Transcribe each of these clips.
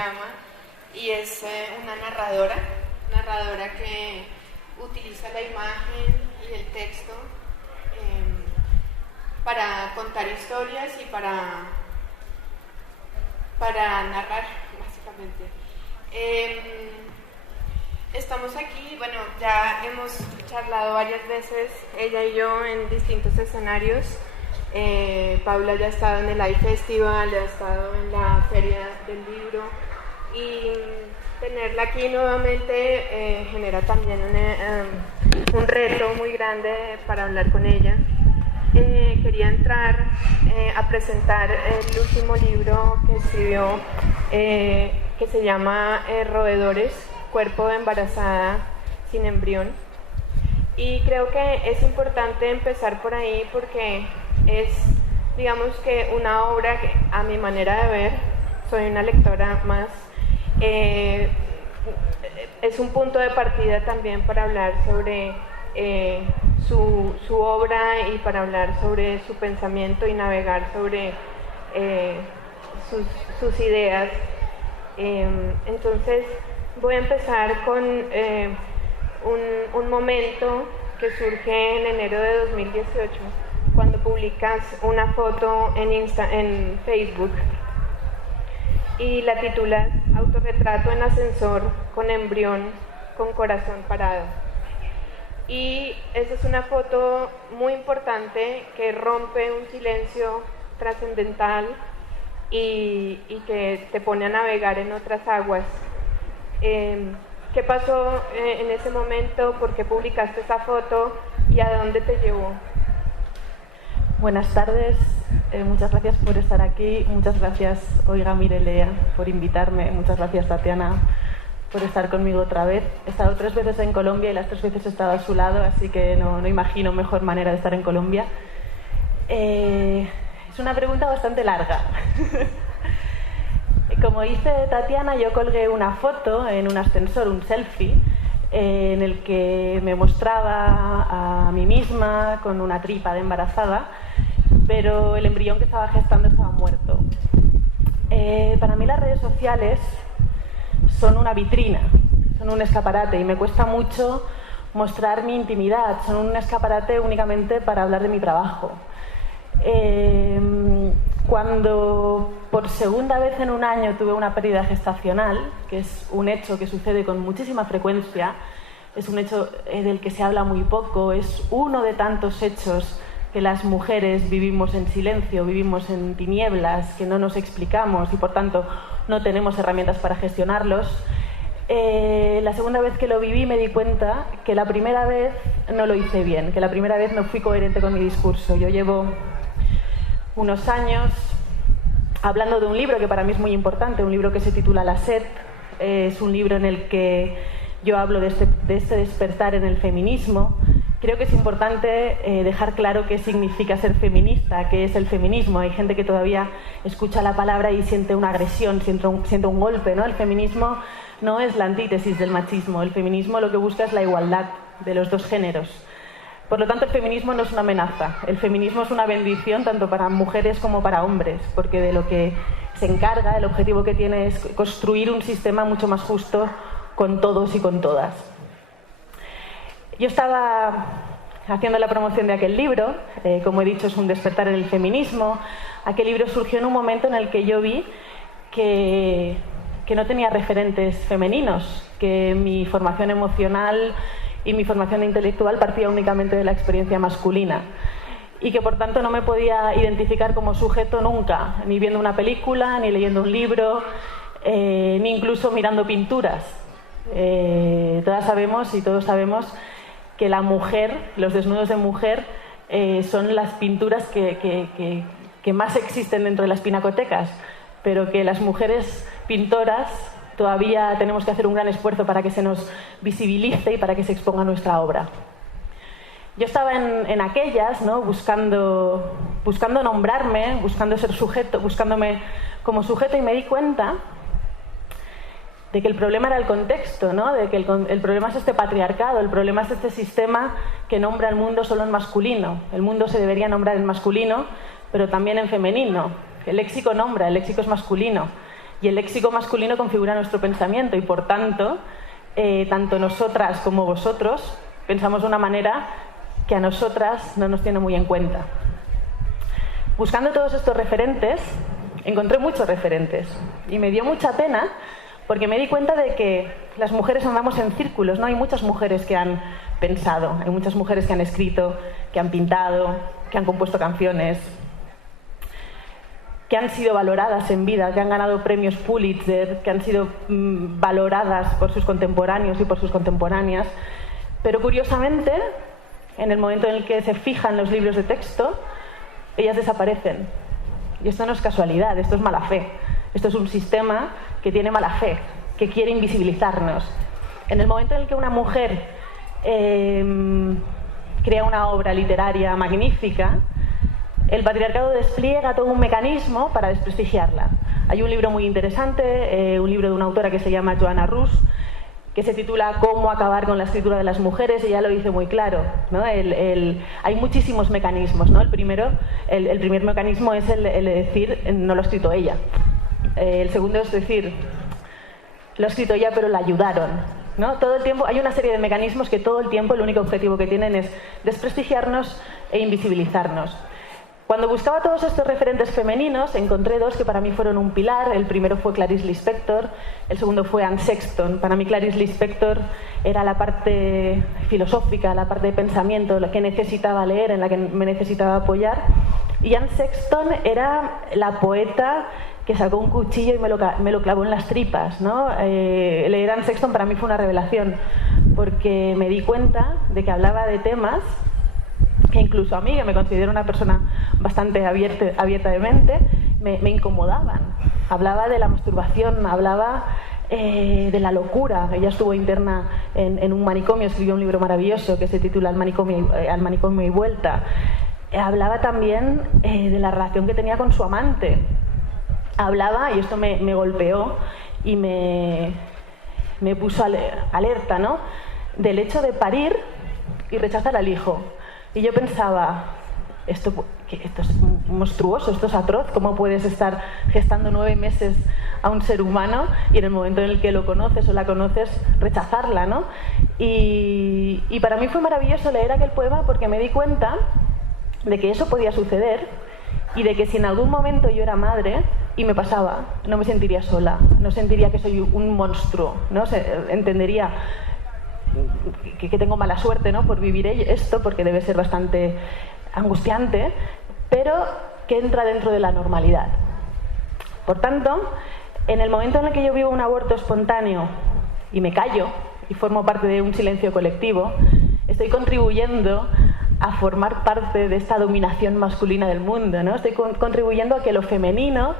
llama, y es una narradora que utiliza la imagen y el texto para contar historias y para narrar, básicamente. Estamos aquí, bueno, ya hemos charlado varias veces, ella y yo, en distintos escenarios. Paula ya ha estado en el iFestival, ya ha estado en la Feria del Libro, y tenerla aquí nuevamente genera también un reto muy grande para hablar con ella. Quería entrar a presentar el último libro que escribió, que se llama Roedores, cuerpo de embarazada sin embrión. Y creo que es importante empezar por ahí porque es, digamos que una obra que, a mi manera de ver, soy una lectora más, es un punto de partida también para hablar sobre su obra y para hablar sobre su pensamiento y navegar sobre sus ideas. Entonces voy a empezar con un momento que surge en enero de 2018, cuando publicas una foto en Facebook y la titulas Autorretrato en ascensor con embrión con corazón parado. Y esa es una foto muy importante que rompe un silencio trascendental y que te pone a navegar en otras aguas. ¿Qué pasó en ese momento? ¿Por qué publicaste esa foto? ¿Y a dónde te llevó? Buenas tardes, muchas gracias por estar aquí, muchas gracias Olga Mirelea por invitarme, muchas gracias Tatiana por estar conmigo otra vez. He estado 3 veces en Colombia y las 3 veces he estado a su lado, así que no imagino mejor manera de estar en Colombia. Es una pregunta bastante larga. Como dice Tatiana, yo colgué una foto en un ascensor, un selfie, en el que me mostraba a mí misma con una tripa de embarazada, pero el embrión que estaba gestando estaba muerto. Para mí las redes sociales son una vitrina, son un escaparate y me cuesta mucho mostrar mi intimidad, son un escaparate únicamente para hablar de mi trabajo. Cuando por segunda vez en un año tuve una pérdida gestacional, que es un hecho que sucede con muchísima frecuencia, es un hecho del que se habla muy poco, es uno de tantos hechos que las mujeres vivimos en silencio, vivimos en tinieblas, que no nos explicamos y por tanto no tenemos herramientas para gestionarlos. La segunda vez que lo viví me di cuenta que la primera vez no lo hice bien, que la primera vez no fui coherente con mi discurso. Yo llevo unos años hablando de un libro que para mí es muy importante, un libro que se titula La Sed. Es un libro en el que yo hablo de este despertar en el feminismo. Creo que es importante dejar claro qué significa ser feminista, qué es el feminismo. Hay gente que todavía escucha la palabra y siente una agresión, siente un golpe, ¿no? El feminismo no es la antítesis del machismo. El feminismo lo que busca es la igualdad de los dos géneros. Por lo tanto, el feminismo no es una amenaza. El feminismo es una bendición tanto para mujeres como para hombres, porque de lo que se encarga, el objetivo que tiene es construir un sistema mucho más justo con todos y con todas. Yo estaba haciendo la promoción de aquel libro, como he dicho, es un despertar en el feminismo. Aquel libro surgió en un momento en el que yo vi que no tenía referentes femeninos, que mi formación emocional y mi formación intelectual partía únicamente de la experiencia masculina y que por tanto no me podía identificar como sujeto nunca, ni viendo una película, ni leyendo un libro, ni incluso mirando pinturas. Todas sabemos y todos sabemos que la mujer, los desnudos de mujer, son las pinturas que más existen dentro de las pinacotecas, pero que las mujeres pintoras todavía tenemos que hacer un gran esfuerzo para que se nos visibilice y para que se exponga nuestra obra. Yo estaba en aquellas, ¿no? buscando nombrarme, buscando ser sujeto, buscándome como sujeto, y me di cuenta de que el problema era el contexto, ¿no? De que el problema es este patriarcado, el problema es este sistema que nombra al mundo solo en masculino. El mundo se debería nombrar en masculino, pero también en femenino. El léxico nombra, el léxico es masculino. y el léxico masculino configura nuestro pensamiento y, por tanto, tanto nosotras como vosotros pensamos de una manera que a nosotras no nos tiene muy en cuenta. Buscando todos estos referentes, encontré muchos referentes y me dio mucha pena porque me di cuenta de que las mujeres andamos en círculos, ¿no? Hay muchas mujeres que han pensado, hay muchas mujeres que han escrito, que han pintado, que han compuesto canciones, que han sido valoradas en vida, que han ganado premios Pulitzer, que han sido valoradas por sus contemporáneos y por sus contemporáneas. Pero curiosamente, en el momento en el que se fijan los libros de texto, ellas desaparecen. Y esto no es casualidad, esto es mala fe. Esto es un sistema que tiene mala fe, que quiere invisibilizarnos. En el momento en el que una mujer crea una obra literaria magnífica, el patriarcado despliega todo un mecanismo para desprestigiarla. Hay un libro muy interesante, un libro de una autora que se llama Joanna Russ, que se titula Cómo acabar con la escritura de las mujeres, y ella lo dice muy claro, ¿no? Hay muchísimos mecanismos, ¿no? El primer mecanismo es el de decir, no lo ha escrito ella. El segundo es decir, lo ha escrito ella, pero la ayudaron, ¿no? Todo el tiempo hay una serie de mecanismos que todo el tiempo el único objetivo que tienen es desprestigiarnos e invisibilizarnos. Cuando buscaba todos estos referentes femeninos, encontré dos que para mí fueron un pilar. El primero fue Clarice Lispector, el segundo fue Anne Sexton. Para mí Clarice Lispector era la parte filosófica, la parte de pensamiento, la que necesitaba leer, en la que me necesitaba apoyar. Y Anne Sexton era la poeta que sacó un cuchillo y me lo clavó en las tripas, ¿no? Leer a Anne Sexton para mí fue una revelación, porque me di cuenta de que hablaba de temas que incluso a mí, que me considero una persona bastante abierta de mente, me incomodaban. Hablaba de la masturbación, hablaba de la locura. Ella estuvo interna en un manicomio, escribió un libro maravilloso que se titula Al manicomio y vuelta. Hablaba también de la relación que tenía con su amante. Hablaba, y esto me golpeó y me puso alerta, ¿no?, del hecho de parir y rechazar al hijo. Y yo pensaba, esto es monstruoso, esto es atroz. ¿Cómo puedes estar gestando 9 meses a un ser humano y en el momento en el que lo conoces o la conoces, rechazarla, ¿no? Y para mí fue maravilloso leer aquel poema porque me di cuenta de que eso podía suceder y de que si en algún momento yo era madre y me pasaba, no me sentiría sola, no sentiría que soy un monstruo, ¿no? Entendería que tengo mala suerte, ¿no?, por vivir esto, porque debe ser bastante angustiante, pero que entra dentro de la normalidad. Por tanto, en el momento en el que yo vivo un aborto espontáneo y me callo y formo parte de un silencio colectivo, estoy contribuyendo a formar parte de esta dominación masculina del mundo, ¿no? Estoy contribuyendo a que lo femenino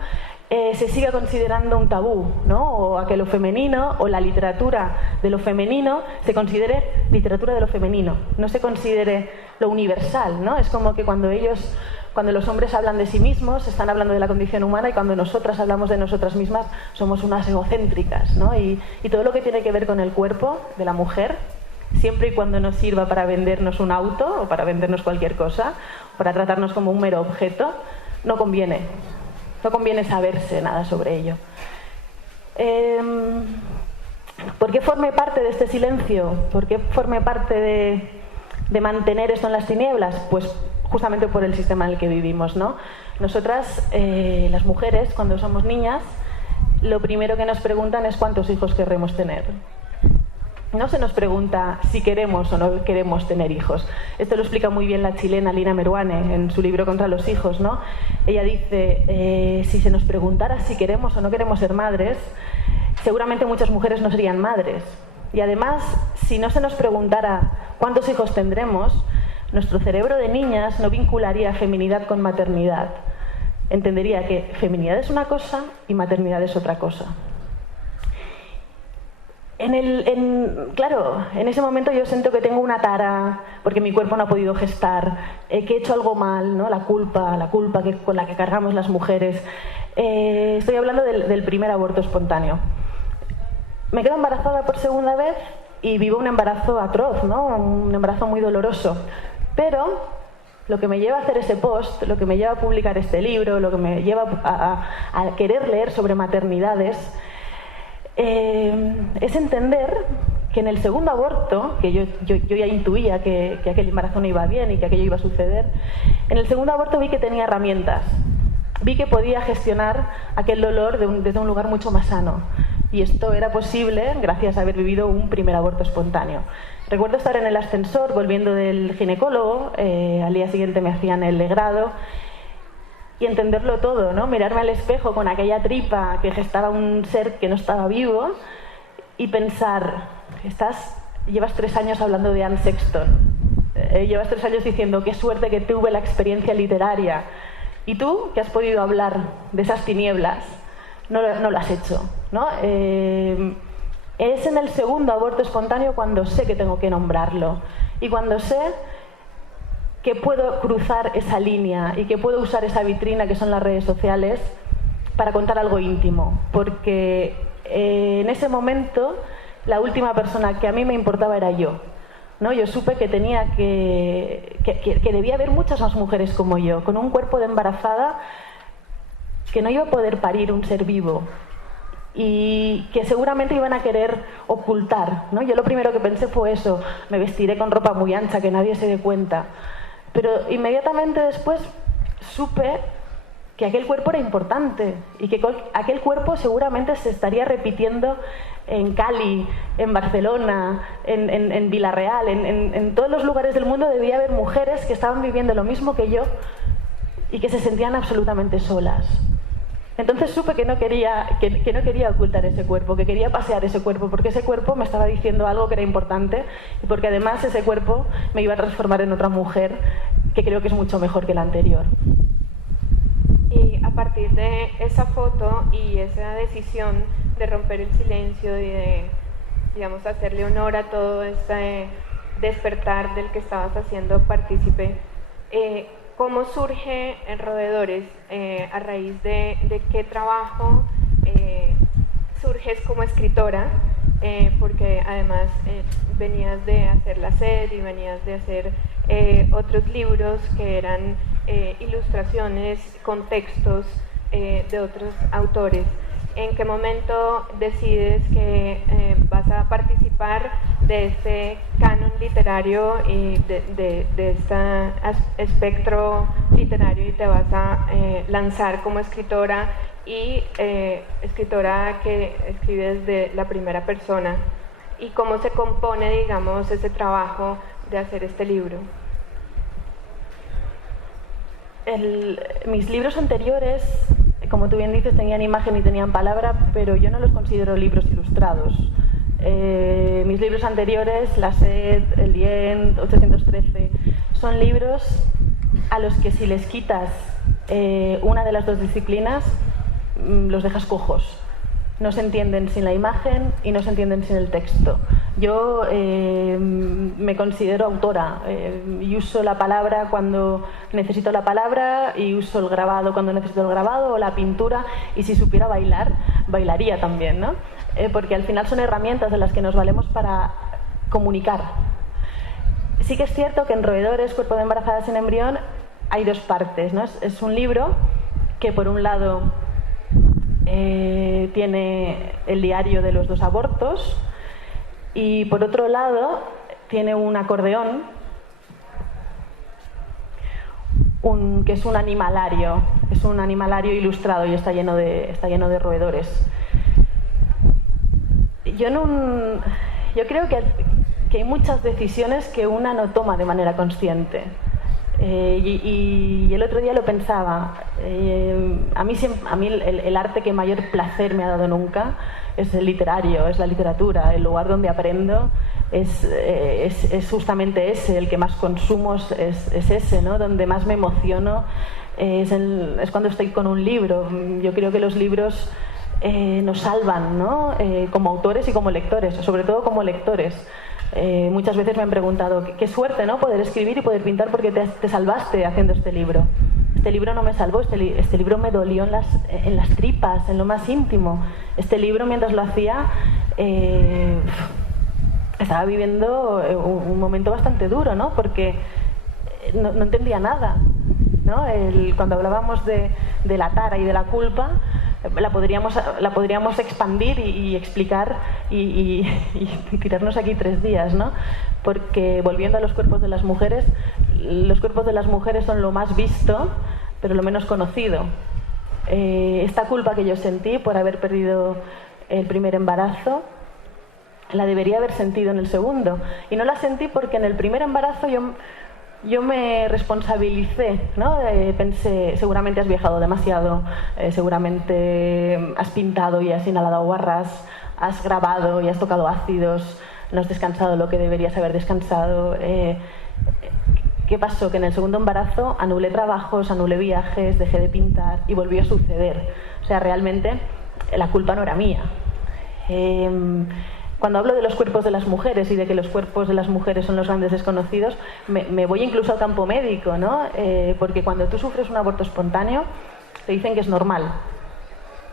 se siga considerando un tabú, ¿no? O a que lo femenino o la literatura de lo femenino se considere literatura de lo femenino, no se considere lo universal, ¿no? Es como que cuando los hombres hablan de sí mismos, están hablando de la condición humana, y cuando nosotras hablamos de nosotras mismas, somos unas egocéntricas, ¿no? Y todo lo que tiene que ver con el cuerpo de la mujer, siempre y cuando nos sirva para vendernos un auto o para vendernos cualquier cosa, para tratarnos como un mero objeto, no conviene. No conviene saberse nada sobre ello. ¿Por qué formé parte de este silencio? ¿Por qué formé parte de mantener esto en las tinieblas? Pues justamente por el sistema en el que vivimos, ¿no? Nosotras, las mujeres, cuando somos niñas, lo primero que nos preguntan es cuántos hijos querremos tener. No se nos pregunta si queremos o no queremos tener hijos. Esto lo explica muy bien la chilena Lina Meruane en su libro Contra los hijos, ¿no? Ella dice, si se nos preguntara si queremos o no queremos ser madres, seguramente muchas mujeres no serían madres. Y además, si no se nos preguntara cuántos hijos tendremos, nuestro cerebro de niñas no vincularía feminidad con maternidad. Entendería que feminidad es una cosa y maternidad es otra cosa. Claro, en ese momento yo siento que tengo una tara porque mi cuerpo no ha podido gestar, que he hecho algo mal, ¿no? La culpa con la que cargamos las mujeres. Estoy hablando del primer aborto espontáneo. Me quedo embarazada por segunda vez y vivo un embarazo atroz, ¿no? Un embarazo muy doloroso. Pero lo que me lleva a hacer ese post, lo que me lleva a publicar este libro, lo que me lleva a querer leer sobre maternidades, es entender que en el segundo aborto, que yo ya intuía que aquel embarazo no iba bien y que aquello iba a suceder, en el segundo aborto vi que tenía herramientas, vi que podía gestionar aquel dolor desde un lugar mucho más sano. Y esto era posible gracias a haber vivido un primer aborto espontáneo. Recuerdo estar en el ascensor volviendo del ginecólogo, al día siguiente me hacían el legrado, y entenderlo todo, ¿no? Mirarme al espejo con aquella tripa que gestaba un ser que no estaba vivo y pensar, llevas 3 años hablando de Anne Sexton, llevas 3 años diciendo qué suerte que tuve la experiencia literaria, y tú, que has podido hablar de esas tinieblas, no lo has hecho, ¿no? Es en el segundo aborto espontáneo cuando sé que tengo que nombrarlo y cuando sé que puedo cruzar esa línea y que puedo usar esa vitrina que son las redes sociales para contar algo íntimo, porque en ese momento la última persona que a mí me importaba era yo, ¿no? Yo supe que tenía que debía haber muchas más mujeres como yo, con un cuerpo de embarazada que no iba a poder parir un ser vivo y que seguramente iban a querer ocultar, ¿no? Yo lo primero que pensé fue eso, me vestiré con ropa muy ancha, que nadie se dé cuenta. Pero inmediatamente después supe que aquel cuerpo era importante y que aquel cuerpo seguramente se estaría repitiendo en Cali, en Barcelona, en Villarreal, en todos los lugares del mundo debía haber mujeres que estaban viviendo lo mismo que yo y que se sentían absolutamente solas. Entonces supe que no quería ocultar ese cuerpo, que quería pasear ese cuerpo, porque ese cuerpo me estaba diciendo algo que era importante y porque además ese cuerpo me iba a transformar en otra mujer que creo que es mucho mejor que la anterior. Y a partir de esa foto y esa decisión de romper el silencio y de, digamos, hacerle honor a todo este despertar del que estabas haciendo partícipe, ¿cómo surge en Roedores? ¿A raíz de qué trabajo surges como escritora? Porque además venías de hacer La Sed y venías de hacer otros libros que eran ilustraciones con textos de otros autores. ¿En qué momento decides que vas a participar de este canon literario y de este espectro literario y te vas a lanzar como escritora y escritora que escribe desde la primera persona? ¿Y cómo se compone, digamos, ese trabajo de hacer este libro? Mis libros anteriores, como tú bien dices, tenían imagen y tenían palabra, pero yo no los considero libros ilustrados. Mis libros anteriores, La Sed, El Dient, 813, son libros a los que si les quitas una de las dos disciplinas, los dejas cojos. No se entienden sin la imagen y no se entienden sin el texto. Yo me considero autora y uso la palabra cuando necesito la palabra y uso el grabado cuando necesito el grabado o la pintura, y si supiera bailar, bailaría también, ¿no? Porque al final son herramientas de las que nos valemos para comunicar. Sí que es cierto que en Roedores, Cuerpo de embarazadas en embrión, hay dos partes, ¿no? Es un libro que por un lado tiene el diario de los 2 abortos y por otro lado tiene un acordeón que es un animalario ilustrado y está lleno de roedores. Yo creo que hay muchas decisiones que una no toma de manera consciente. Y el otro día lo pensaba. A mí el arte que mayor placer me ha dado nunca es el literario, es la literatura. El lugar donde aprendo es justamente ese, el que más consumo es ese, ¿no? Donde más me emociono es cuando estoy con un libro. Yo creo que los libros nos salvan, ¿no? Como autores y como lectores, sobre todo como lectores. Muchas veces me han preguntado qué suerte, ¿no? Poder escribir y poder pintar porque te salvaste haciendo este libro. Este libro no me salvó, este libro me dolió en las tripas, en lo más íntimo. Este libro, mientras lo hacía, estaba viviendo un momento bastante duro, ¿no? Porque no entendía nada, ¿no? Cuando hablábamos de la tara y de la culpa, la podríamos expandir y explicar y tirarnos aquí 3 días, ¿no? Porque volviendo a los cuerpos de las mujeres son lo más visto, pero lo menos conocido. Esta culpa que yo sentí por haber perdido el primer embarazo, la debería haber sentido en el segundo. Y no la sentí porque en el primer embarazo yo me responsabilicé, ¿no? Pensé, seguramente has viajado demasiado, seguramente has pintado y has inhalado guarras, has grabado y has tocado ácidos, no has descansado lo que deberías haber descansado. ¿Qué pasó? Que en el segundo embarazo anulé trabajos, anulé viajes, dejé de pintar y volvió a suceder. O sea, realmente la culpa no era mía. Cuando hablo de los cuerpos de las mujeres y de que los cuerpos de las mujeres son los grandes desconocidos, me voy incluso al campo médico, ¿no? Porque cuando tú sufres un aborto espontáneo, te dicen que es normal.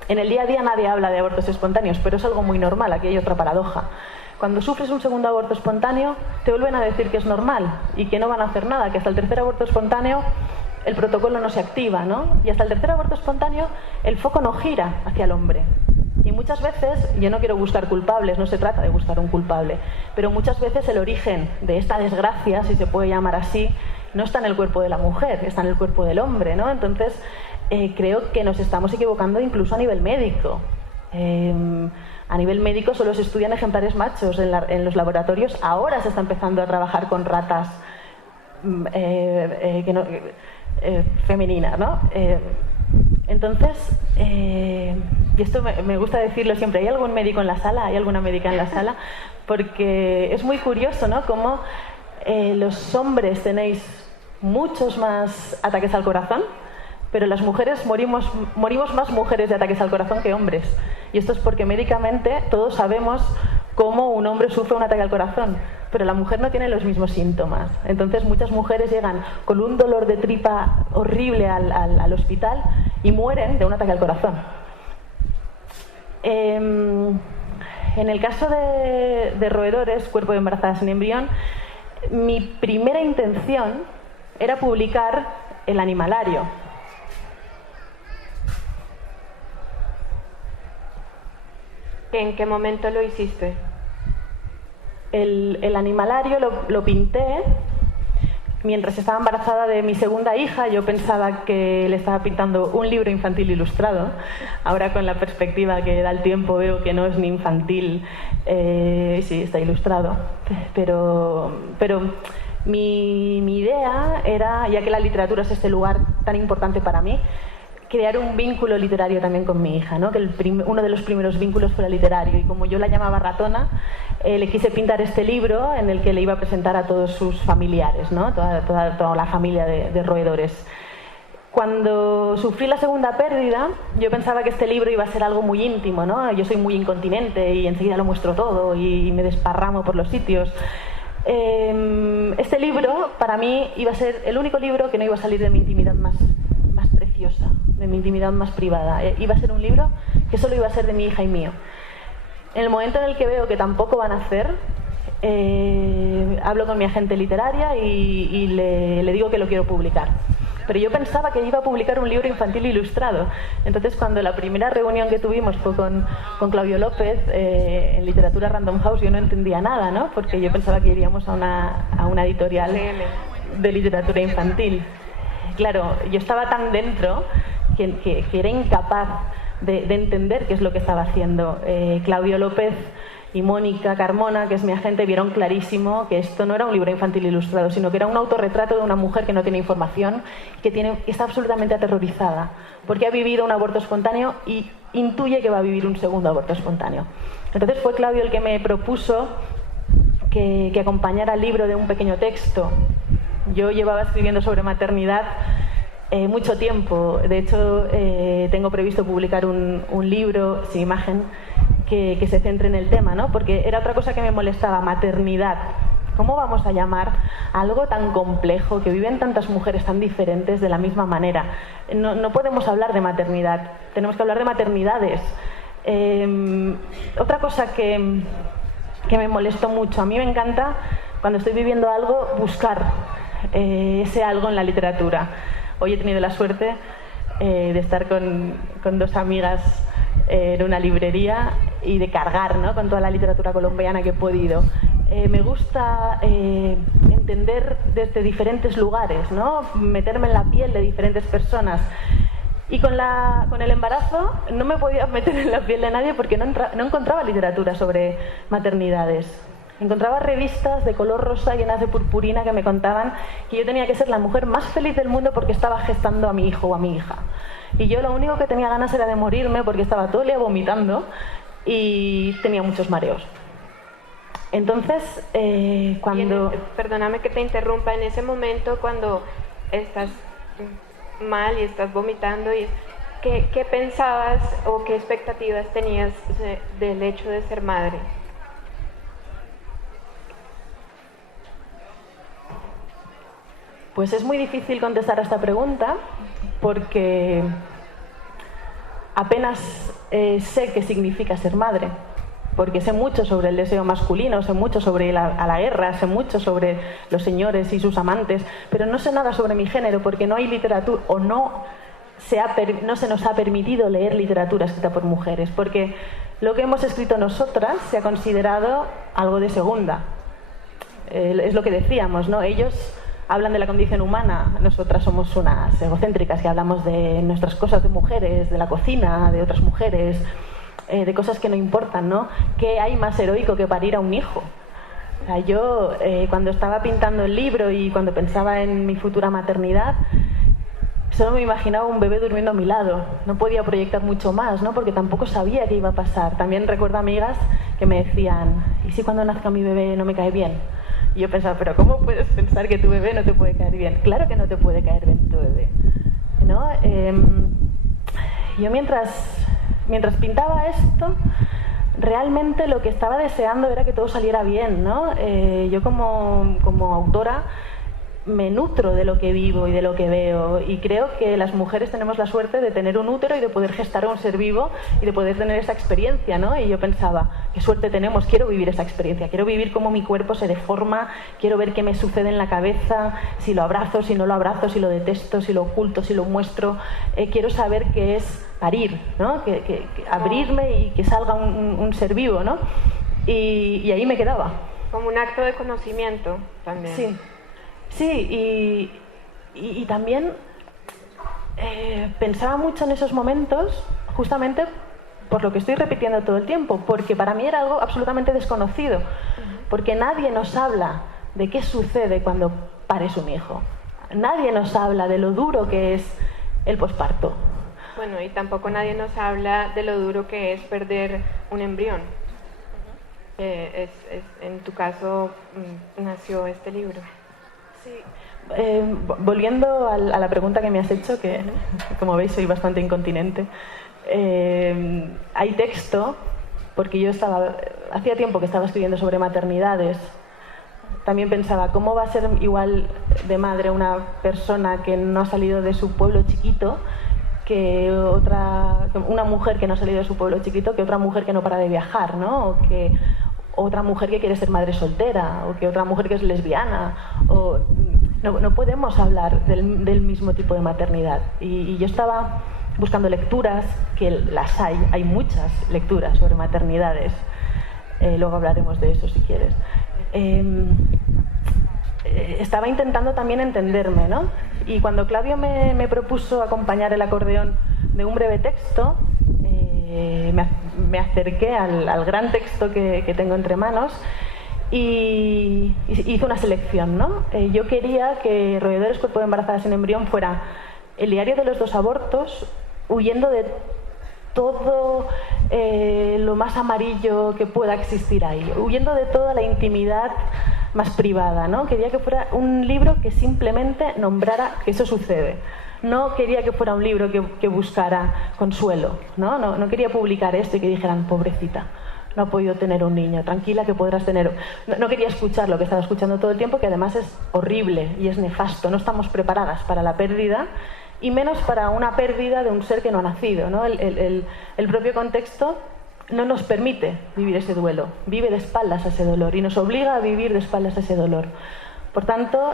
En el día a día nadie habla de abortos espontáneos, pero es algo muy normal. Aquí hay otra paradoja. Cuando sufres un segundo aborto espontáneo, te vuelven a decir que es normal y que no van a hacer nada, que hasta el tercer aborto espontáneo el protocolo no se activa, ¿no? Y hasta el tercer aborto espontáneo el foco no gira hacia el hombre. Y muchas veces, yo no quiero buscar culpables, no se trata de buscar un culpable, pero muchas veces el origen de esta desgracia, si se puede llamar así, no está en el cuerpo de la mujer, está en el cuerpo del hombre, ¿no? Entonces, creo que nos estamos equivocando incluso a nivel médico. A nivel médico solo se estudian ejemplares machos en los laboratorios. Ahora se está empezando a trabajar con ratas femeninas, ¿no? Entonces, y esto me gusta decirlo siempre, ¿hay algún médico en la sala? ¿Hay alguna médica en la sala? Porque es muy curioso, ¿no? Cómo los hombres tenéis muchos más ataques al corazón, pero las mujeres morimos más mujeres de ataques al corazón que hombres. Y esto es porque médicamente todos sabemos cómo un hombre sufre un ataque al corazón, pero la mujer no tiene los mismos síntomas. Entonces muchas mujeres llegan con un dolor de tripa horrible al hospital y mueren de un ataque al corazón. En el caso de roedores, cuerpo de embarazadas sin embrión, mi primera intención era publicar el animalario. ¿En qué momento lo hiciste? El animalario lo pinté mientras estaba embarazada de mi segunda hija. Yo pensaba que le estaba pintando un libro infantil ilustrado. Ahora, con la perspectiva que da el tiempo, veo que no es ni infantil, sí, está ilustrado. Pero mi idea era, ya que la literatura es este lugar tan importante para mí, crear un vínculo literario también con mi hija, ¿no? Que uno de los primeros vínculos fuera literario. Y como yo la llamaba ratona, le quise pintar este libro en el que le iba a presentar a todos sus familiares, ¿no? Toda la familia de roedores. Cuando sufrí la segunda pérdida, yo pensaba que este libro iba a ser algo muy íntimo, ¿no? Yo soy muy incontinente y enseguida lo muestro todo y me desparramo por los sitios. Este libro, para mí, iba a ser el único libro que no iba a salir de mi intimidad más preciosa, de mi intimidad más privada. Iba a ser un libro que solo iba a ser de mi hija y mío. En el momento en el que veo que tampoco van a hacer, hablo con mi agente literaria y le digo que lo quiero publicar. Pero yo pensaba que iba a publicar un libro infantil ilustrado. Entonces, cuando la primera reunión que tuvimos fue con Claudio López en Literatura Random House, yo no entendía nada, ¿no? Porque yo pensaba que iríamos a una editorial de literatura infantil. Claro, yo estaba tan dentro que era incapaz de entender qué es lo que estaba haciendo. Claudio López y Mónica Carmona, que es mi agente, vieron clarísimo que esto no era un libro infantil ilustrado, sino que era un autorretrato de una mujer que no tiene información, que está absolutamente aterrorizada, porque ha vivido un aborto espontáneo y intuye que va a vivir un segundo aborto espontáneo. Entonces fue Claudio el que me propuso que acompañara el libro de un pequeño texto. Yo llevaba escribiendo sobre maternidad mucho tiempo. De hecho, tengo previsto publicar un libro sin imagen que se centre en el tema, ¿no? Porque era otra cosa que me molestaba, maternidad. ¿Cómo vamos a llamar algo tan complejo, que viven tantas mujeres tan diferentes de la misma manera? No podemos hablar de maternidad, tenemos que hablar de maternidades. Otra cosa que me molestó mucho, a mí me encanta, cuando estoy viviendo algo, buscar ese algo en la literatura. Hoy he tenido la suerte de estar con dos amigas en una librería y de cargar, ¿no?, con toda la literatura colombiana que he podido. Me gusta entender desde diferentes lugares, ¿no?, meterme en la piel de diferentes personas. Y con el embarazo no me podía meter en la piel de nadie porque no encontraba literatura sobre maternidades. Encontraba revistas de color rosa llenas de purpurina que me contaban que yo tenía que ser la mujer más feliz del mundo porque estaba gestando a mi hijo o a mi hija. Y yo lo único que tenía ganas era de morirme porque estaba todo el día vomitando y tenía muchos mareos. Entonces, perdóname que te interrumpa, en ese momento cuando estás mal y estás vomitando, ¿qué pensabas o qué expectativas tenías del hecho de ser madre? Pues es muy difícil contestar a esta pregunta porque apenas sé qué significa ser madre, porque sé mucho sobre el deseo masculino, sé mucho sobre la guerra, sé mucho sobre los señores y sus amantes, pero no sé nada sobre mi género porque no hay literatura o no se nos ha permitido leer literatura escrita por mujeres, porque lo que hemos escrito nosotras se ha considerado algo de segunda. Es lo que decíamos, ¿no? Ellos hablan de la condición humana, nosotras somos unas egocéntricas que hablamos de nuestras cosas de mujeres, de la cocina, de otras mujeres, de cosas que no importan, ¿no? ¿Qué hay más heroico que parir a un hijo? O sea, yo cuando estaba pintando el libro y cuando pensaba en mi futura maternidad, solo me imaginaba un bebé durmiendo a mi lado. No podía proyectar mucho más, ¿no?, porque tampoco sabía qué iba a pasar. También recuerdo amigas que me decían, ¿y si cuando nazca mi bebé no me cae bien? Y yo pensaba, pero ¿cómo puedes pensar que tu bebé no te puede caer bien? Claro que no te puede caer bien tu bebé, ¿no? Yo mientras pintaba esto, realmente lo que estaba deseando era que todo saliera bien, ¿no? Yo como autora me nutro de lo que vivo y de lo que veo, y creo que las mujeres tenemos la suerte de tener un útero y de poder gestar a un ser vivo y de poder tener esa experiencia, ¿no? Y yo pensaba, qué suerte tenemos, quiero vivir esa experiencia, quiero vivir cómo mi cuerpo se deforma, quiero ver qué me sucede en la cabeza, si lo abrazo, si no lo abrazo, si lo detesto, si lo oculto, si lo muestro. Quiero saber qué es parir, ¿no? Que abrirme y que salga un ser vivo, ¿no? Y ahí me quedaba. Como un acto de conocimiento también. Sí. Sí, y también pensaba mucho en esos momentos justamente por lo que estoy repitiendo todo el tiempo, porque para mí era algo absolutamente desconocido, porque nadie nos habla de qué sucede cuando pares un hijo, nadie nos habla de lo duro que es el posparto. Bueno, y tampoco nadie nos habla de lo duro que es perder un embrión. En tu caso nació este libro. Sí. Volviendo a la pregunta que me has hecho, que como veis soy bastante incontinente, hay texto, porque yo hacía tiempo que estaba escribiendo sobre maternidades. También pensaba, ¿cómo va a ser igual de madre una persona que no ha salido de su pueblo chiquito que una mujer que no ha salido de su pueblo chiquito que otra mujer que no para de viajar, ¿no? O que otra mujer que quiere ser madre soltera, o que otra mujer que es lesbiana, o no podemos hablar del mismo tipo de maternidad. Y yo estaba buscando lecturas, que las hay muchas lecturas sobre maternidades, luego hablaremos de eso si quieres. Estaba intentando también entenderme, ¿no? Y cuando Claudio me propuso acompañar el acordeón de un breve texto, me acerqué al gran texto que tengo entre manos y hice una selección, ¿no? Yo quería que Roedores, cuerpo de embarazada sin embrión fuera el diario de los 2 abortos, huyendo de todo lo más amarillo que pueda existir ahí, huyendo de toda la intimidad más privada, ¿no? Quería que fuera un libro que simplemente nombrara que eso sucede. No quería que fuera un libro que buscara consuelo, ¿no? No quería publicar esto y que dijeran, pobrecita, no ha podido tener un niño, tranquila que podrás tener. No quería escuchar lo que estaba escuchando todo el tiempo, que además es horrible y es nefasto. No estamos preparadas para la pérdida y menos para una pérdida de un ser que no ha nacido, ¿no? El propio contexto no nos permite vivir ese duelo, vive de espaldas a ese dolor y nos obliga a vivir de espaldas a ese dolor. Por tanto,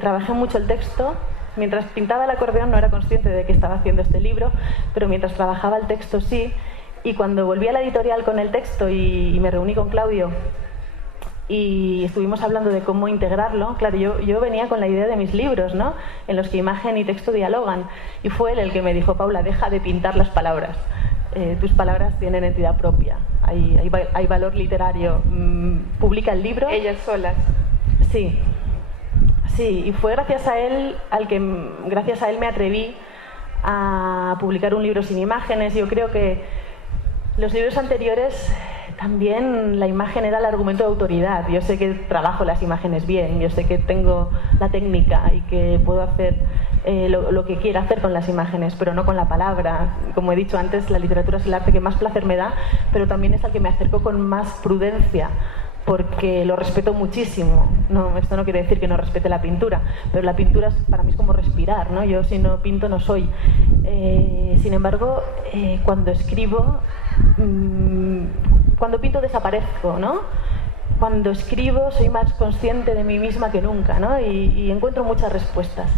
trabajé mucho el texto. Mientras pintaba el acordeón no era consciente de que estaba haciendo este libro, pero mientras trabajaba el texto sí. Y cuando volví a la editorial con el texto y me reuní con Claudio y estuvimos hablando de cómo integrarlo, claro, yo venía con la idea de mis libros, ¿no?, en los que imagen y texto dialogan. Y fue él el que me dijo: Paula, deja de pintar las palabras. Tus palabras tienen entidad propia, hay valor literario. Publica el libro. Ellas solas. Sí, y fue gracias a él me atreví a publicar un libro sin imágenes. Yo creo que los libros anteriores también la imagen era el argumento de autoridad. Yo sé que trabajo las imágenes bien, yo sé que tengo la técnica y que puedo hacer lo que quiera hacer con las imágenes, pero no con la palabra. Como he dicho antes, la literatura es el arte que más placer me da, pero también es al que me acerco con más prudencia, porque lo respeto muchísimo. No, esto no quiere decir que no respete la pintura, pero la pintura para mí es como respirar, ¿no? Yo si no pinto no soy. Sin embargo, cuando escribo, cuando pinto desaparezco, ¿no? Cuando escribo soy más consciente de mí misma que nunca, ¿no? Y encuentro muchas respuestas.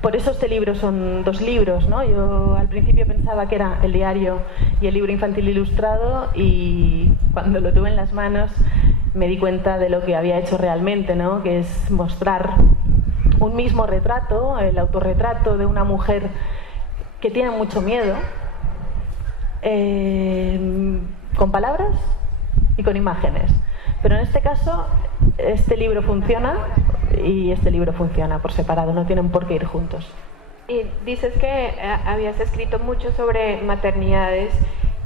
Por eso este libro son 2 libros, ¿no? Yo al principio pensaba que era el diario y el libro infantil ilustrado, y cuando lo tuve en las manos me di cuenta de lo que había hecho realmente, ¿no?, que es mostrar un mismo retrato, el autorretrato de una mujer que tiene mucho miedo, con palabras y con imágenes. Pero en este caso, este libro funciona y este libro funciona por separado, no tienen por qué ir juntos. Y dices que habías escrito mucho sobre maternidades,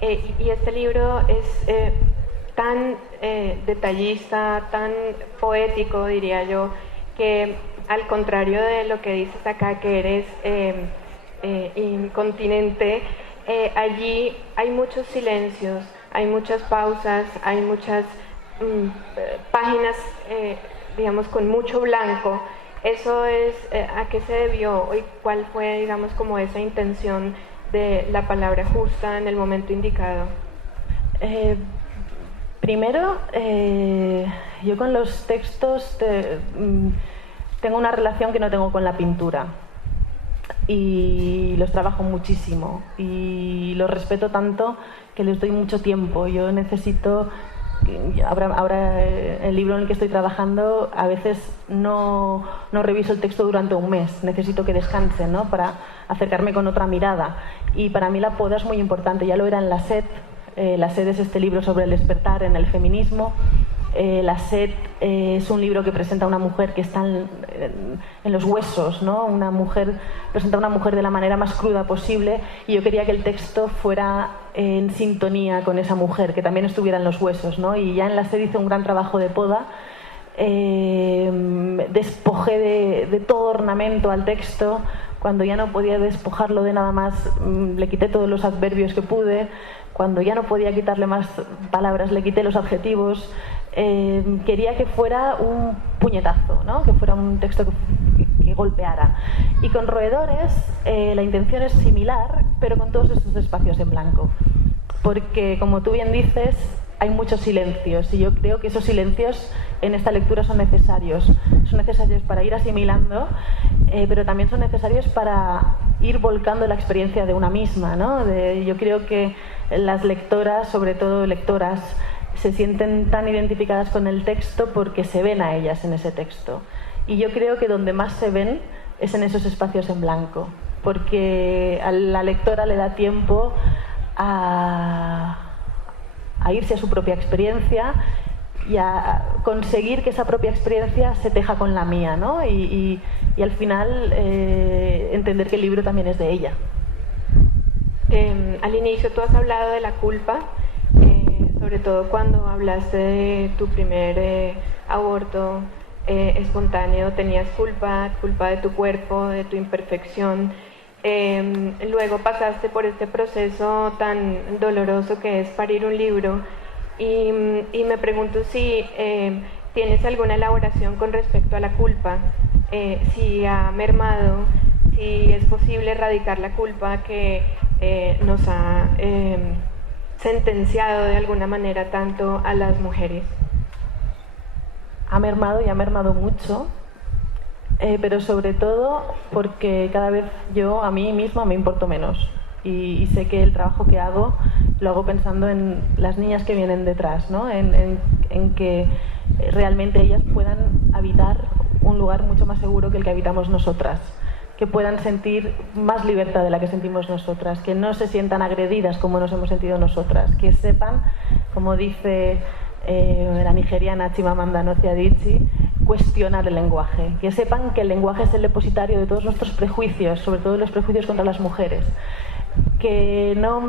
y este libro es tan detallista, tan poético, diría yo, que al contrario de lo que dices acá, que eres incontinente, allí hay muchos silencios, hay muchas pausas, hay muchas páginas, digamos, con mucho blanco. ¿Eso es a qué se debió y cuál fue, digamos, como esa intención de la palabra justa en el momento indicado? Primero, yo con los textos tengo una relación que no tengo con la pintura, y los trabajo muchísimo y los respeto tanto que les doy mucho tiempo. Yo necesito... Ahora el libro en el que estoy trabajando, a veces no reviso el texto durante un mes, necesito que descanse, ¿no?, para acercarme con otra mirada. Y para mí la poda es muy importante, ya lo era en La Sed. La Sed es este libro sobre el despertar en el feminismo. La Sed es un libro que presenta a una mujer que está en los huesos, ¿no? Presenta a una mujer de la manera más cruda posible, y yo quería que el texto fuera en sintonía con esa mujer, que también estuviera en los huesos, ¿no? Y ya en La Sed hice un gran trabajo de poda. Despojé de todo ornamento al texto. Cuando ya no podía despojarlo de nada más, le quité todos los adverbios que pude. Cuando ya no podía quitarle más palabras, le quité los adjetivos. Quería que fuera un puñetazo, ¿no?, que fuera un texto que golpeara. Y con Roedores la intención es similar, pero con todos estos espacios en blanco. Porque, como tú bien dices, hay muchos silencios, y yo creo que esos silencios en esta lectura son necesarios. Son necesarios para ir asimilando, pero también son necesarios para ir volcando la experiencia de una misma, ¿no? Yo creo que las lectoras, sobre todo lectoras, se sienten tan identificadas con el texto porque se ven a ellas en ese texto. Y yo creo que donde más se ven es en esos espacios en blanco, porque a la lectora le da tiempo a irse a su propia experiencia y a conseguir que esa propia experiencia se teja con la mía, ¿no? Y al final entender que el libro también es de ella. Al inicio tú has hablado de la culpa, sobre todo cuando hablaste de tu primer aborto espontáneo. Tenías culpa de tu cuerpo, de tu imperfección. Luego pasaste por este proceso tan doloroso que es parir un libro, y me pregunto si tienes alguna elaboración con respecto a la culpa, si ha mermado, si es posible erradicar la culpa que nos ha sentenciado de alguna manera tanto a las mujeres. ha mermado y ha mermado mucho, pero sobre todo porque cada vez yo a mí misma me importo menos y sé que el trabajo que hago lo hago pensando en las niñas que vienen detrás, ¿no? en que realmente ellas puedan habitar un lugar mucho más seguro que el que habitamos nosotras, que puedan sentir más libertad de la que sentimos nosotras, que no se sientan agredidas como nos hemos sentido nosotras, que sepan, como dice la nigeriana Chimamanda Ngozi Adichie, cuestionar el lenguaje, que sepan que el lenguaje es el depositario de todos nuestros prejuicios, sobre todo los prejuicios contra las mujeres, que no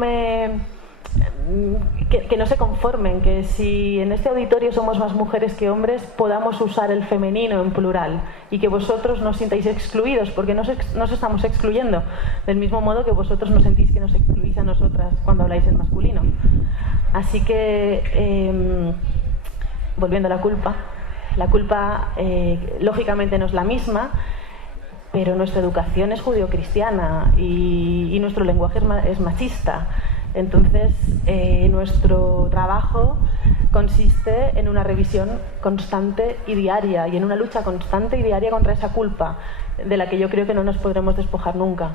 se conformen, que si en este auditorio somos más mujeres que hombres, podamos usar el femenino en plural y que vosotros no os sintáis excluidos, porque no os estamos excluyendo, del mismo modo que vosotros no sentís que nos excluís a nosotras cuando habláis en masculino. Así que, volviendo a la culpa lógicamente no es la misma, pero nuestra educación es judeocristiana y nuestro lenguaje es machista. Entonces, nuestro trabajo consiste en una revisión constante y diaria y en una lucha constante y diaria contra esa culpa, de la que yo creo que no nos podremos despojar nunca.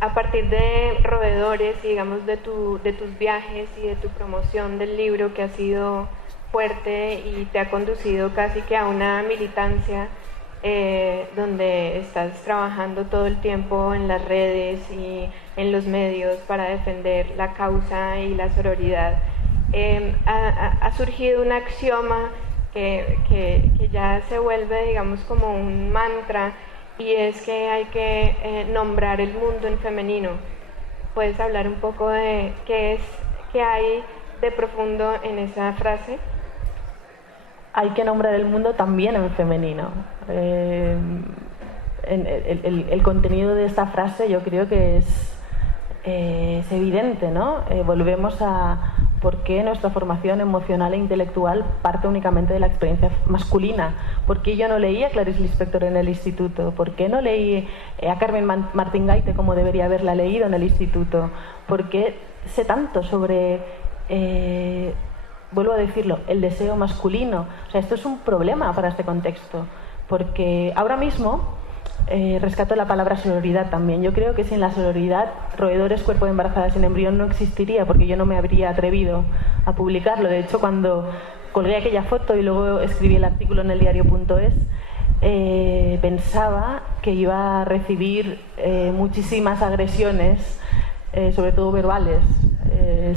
A partir de roedores, digamos, de tus viajes y de tu promoción del libro, que ha sido fuerte y te ha conducido casi que a una militancia, donde estás trabajando todo el tiempo en las redes y en los medios para defender la causa y la sororidad, ha surgido un axioma que ya se vuelve, digamos, como un mantra, y es que hay que nombrar el mundo en femenino. ¿Puedes hablar un poco de qué hay de profundo en esa frase? Hay que nombrar el mundo también en femenino. El contenido de esta frase yo creo que es evidente, ¿no? Volvemos a por qué nuestra formación emocional e intelectual parte únicamente de la experiencia masculina. ¿Por qué yo no leí a Clarice Lispector en el instituto? ¿Por qué no leí a Carmen Martín Gaite como debería haberla leído en el instituto? ¿Por qué sé tanto sobre... vuelvo a decirlo, el deseo masculino? O sea, esto es un problema para este contexto, porque ahora mismo rescato la palabra sororidad también. Yo creo que sin la sororidad, Roedores, cuerpo de embarazada sin embrión no existiría, porque yo no me habría atrevido a publicarlo. De hecho, cuando colgué aquella foto y luego escribí el artículo en eldiario.es, pensaba que iba a recibir muchísimas agresiones, sobre todo verbales.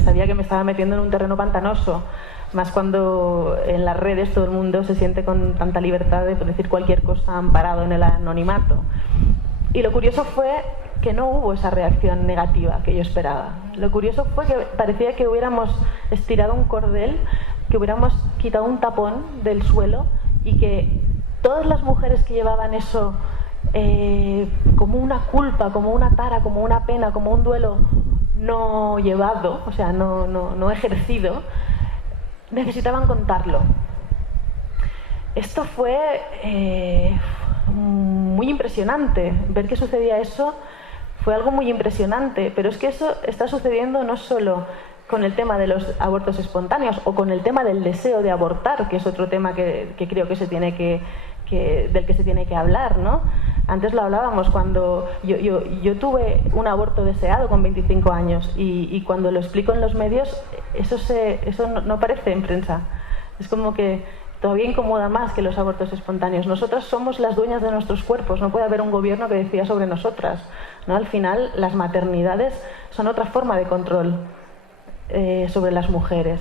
Sabía que me estaba metiendo en un terreno pantanoso, más cuando en las redes todo el mundo se siente con tanta libertad de decir cualquier cosa amparado en el anonimato. Y lo curioso fue que no hubo esa reacción negativa que yo esperaba. Lo curioso fue que parecía que hubiéramos estirado un cordel, que hubiéramos quitado un tapón del suelo y que todas las mujeres que llevaban eso como una culpa, como una tara, como una pena, como un duelo no llevado, o sea, no ejercido, necesitaban contarlo. Esto fue muy impresionante. Ver que sucedía eso fue algo muy impresionante, pero es que eso está sucediendo no solo con el tema de los abortos espontáneos o con el tema del deseo de abortar, que es otro tema que creo que del que se tiene que hablar, ¿no? Antes lo hablábamos, cuando yo tuve un aborto deseado con 25 años y cuando lo explico en los medios, eso no aparece en prensa. Es como que todavía incomoda más que los abortos espontáneos. Nosotras somos las dueñas de nuestros cuerpos, no puede haber un gobierno que decida sobre nosotras, ¿no? Al final, las maternidades son otra forma de control sobre las mujeres.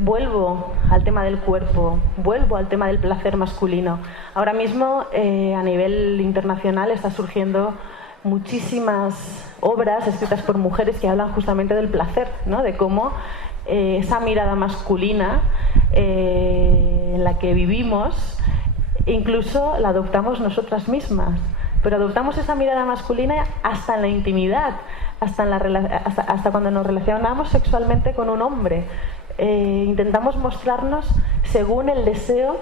Vuelvo al tema del cuerpo, vuelvo al tema del placer masculino. Ahora mismo, a nivel internacional, está surgiendo muchísimas obras escritas por mujeres que hablan justamente del placer, ¿no? De cómo esa mirada masculina en la que vivimos, incluso la adoptamos nosotras mismas. Pero adoptamos esa mirada masculina hasta en la intimidad, hasta cuando nos relacionamos sexualmente con un hombre. Intentamos mostrarnos según el deseo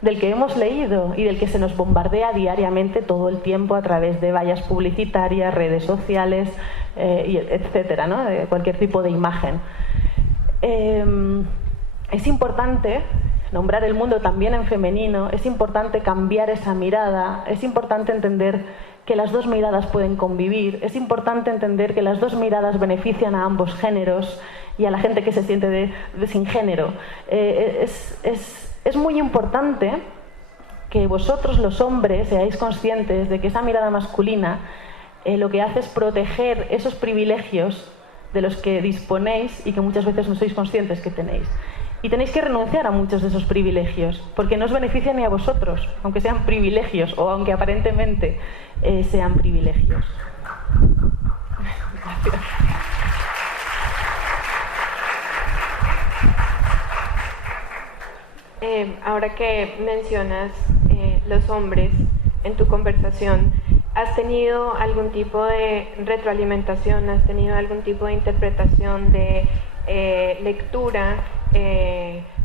del que hemos leído y del que se nos bombardea diariamente todo el tiempo a través de vallas publicitarias, redes sociales, etcétera, ¿no? De cualquier tipo de imagen. es importante nombrar el mundo también en femenino, es importante cambiar esa mirada, es importante entender que las dos miradas pueden convivir, es importante entender que las dos miradas benefician a ambos géneros y a la gente que se siente de sin género. Es muy importante que vosotros los hombres seáis conscientes de que esa mirada masculina lo que hace es proteger esos privilegios de los que disponéis y que muchas veces no sois conscientes que tenéis. Y tenéis que renunciar a muchos de esos privilegios, porque no os benefician ni a vosotros, aunque sean privilegios o aunque aparentemente sean privilegios. Gracias. Ahora que mencionas los hombres en tu conversación, ¿has tenido algún tipo de retroalimentación? ¿Has tenido algún tipo de interpretación de lectura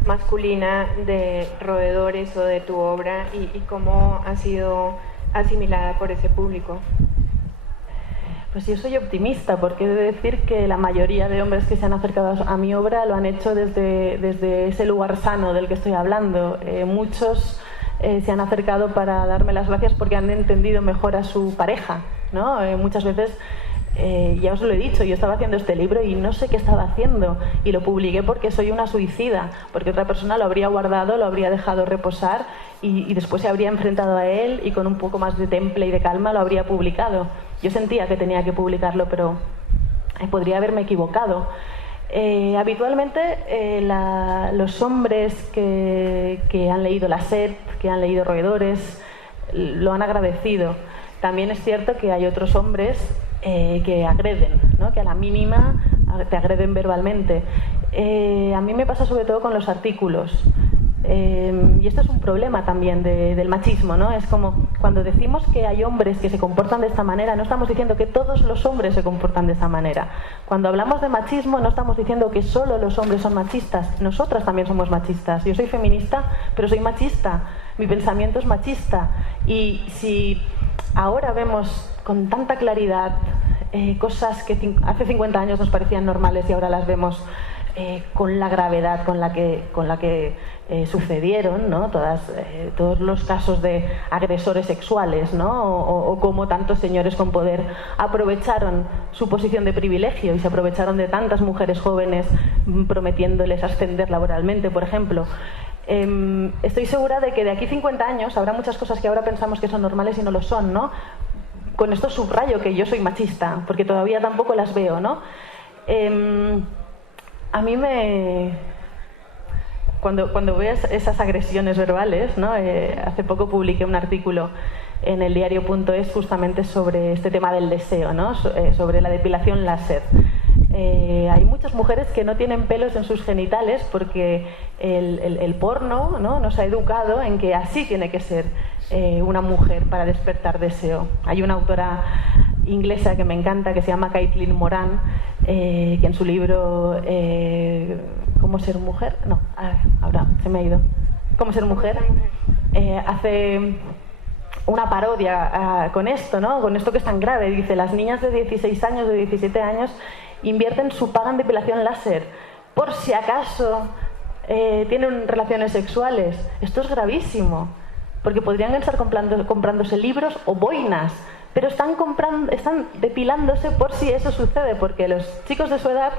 masculina de Roedores o de tu obra y cómo ha sido asimilada por ese público? Pues yo soy optimista, porque he de decir que la mayoría de hombres que se han acercado a mi obra lo han hecho desde ese lugar sano del que estoy hablando. Muchos se han acercado para darme las gracias porque han entendido mejor a su pareja, ¿no? Muchas veces, ya os lo he dicho, yo estaba haciendo este libro y no sé qué estaba haciendo y lo publiqué porque soy una suicida, porque otra persona lo habría guardado, lo habría dejado reposar y después se habría enfrentado a él y con un poco más de temple y de calma lo habría publicado. Yo sentía que tenía que publicarlo, pero podría haberme equivocado. Habitualmente los hombres que han leído La Sed, que han leído Roedores, lo han agradecido. También es cierto que hay otros hombres que agreden, ¿no? Que a la mínima te agreden verbalmente. A mí me pasa sobre todo con los artículos. Y esto es un problema también del machismo, ¿no? Es como cuando decimos que hay hombres que se comportan de esta manera, no estamos diciendo que todos los hombres se comportan de esa manera. Cuando hablamos de machismo no estamos diciendo que solo los hombres son machistas, nosotras también somos machistas. Yo soy feminista, pero soy machista, mi pensamiento es machista. Y si ahora vemos con tanta claridad cosas que hace 50 años nos parecían normales y ahora las vemos con la gravedad con la que sucedieron, ¿no? Todos los casos de agresores sexuales, ¿no? O cómo tantos señores con poder aprovecharon su posición de privilegio y se aprovecharon de tantas mujeres jóvenes prometiéndoles ascender laboralmente, por ejemplo. Estoy segura de que de aquí 50 años habrá muchas cosas que ahora pensamos que son normales y no lo son, ¿no? Con esto subrayo que yo soy machista, porque todavía tampoco las veo, ¿no? A mí cuando veo esas agresiones verbales, ¿no? Hace poco publiqué un artículo en el diario.es justamente sobre este tema del deseo, ¿no? Sobre la depilación láser. Hay muchas mujeres que no tienen pelos en sus genitales porque el porno, ¿no? Nos ha educado en que así tiene que ser una mujer para despertar deseo. Hay una autora inglesa que me encanta que se llama Caitlin Moran, que en su libro ¿Cómo ser mujer? No, ahora se me ha ido. ¿Cómo ser mujer? Hace una parodia con esto, ¿no? Con esto que es tan grave. Dice, las niñas de 16 años, de 17 años invierten su paga en depilación láser por si acaso tienen relaciones sexuales. Esto es gravísimo, porque podrían estar comprándose libros o boinas, pero están depilándose por si eso sucede, porque los chicos de su edad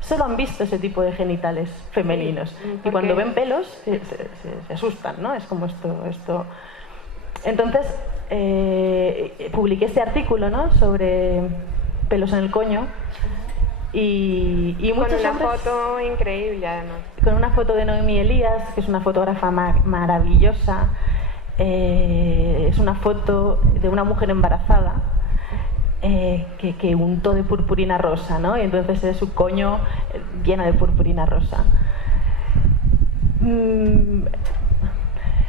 solo han visto ese tipo de genitales femeninos y cuando ven pelos se asustan, ¿no? Es como esto. Entonces publiqué este artículo, ¿no? Sobre pelos en el coño y muchos con una hombres, foto increíble además, con una foto de Noemí Elías, que es una fotógrafa maravillosa. Es una foto de una mujer embarazada que untó de purpurina rosa, ¿no? Y entonces es su coño lleno de purpurina rosa.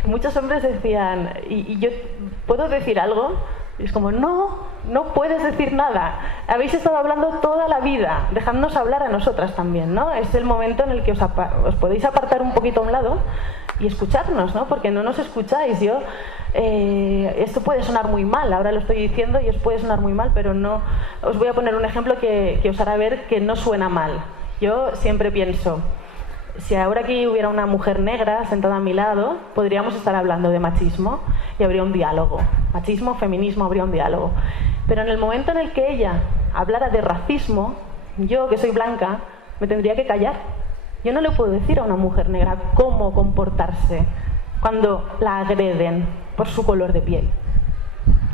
Muchos hombres decían, y yo puedo decir algo, y es como, no puedes decir nada. Habéis estado hablando toda la vida, dejadnos hablar a nosotras también, ¿no? Es el momento en el que os podéis apartar un poquito a un lado y escucharnos, ¿no? Porque no nos escucháis. Esto puede sonar muy mal, ahora lo estoy diciendo y os puede sonar muy mal, pero no. Os voy a poner un ejemplo que os hará ver que no suena mal. Yo siempre pienso, Si ahora aquí hubiera una mujer negra sentada a mi lado, podríamos estar hablando de machismo y habría un diálogo. Machismo, feminismo, habría un diálogo. Pero en el momento en el que ella hablara de racismo, yo, que soy blanca, me tendría que callar. Yo no le puedo decir a una mujer negra cómo comportarse cuando la agreden por su color de piel.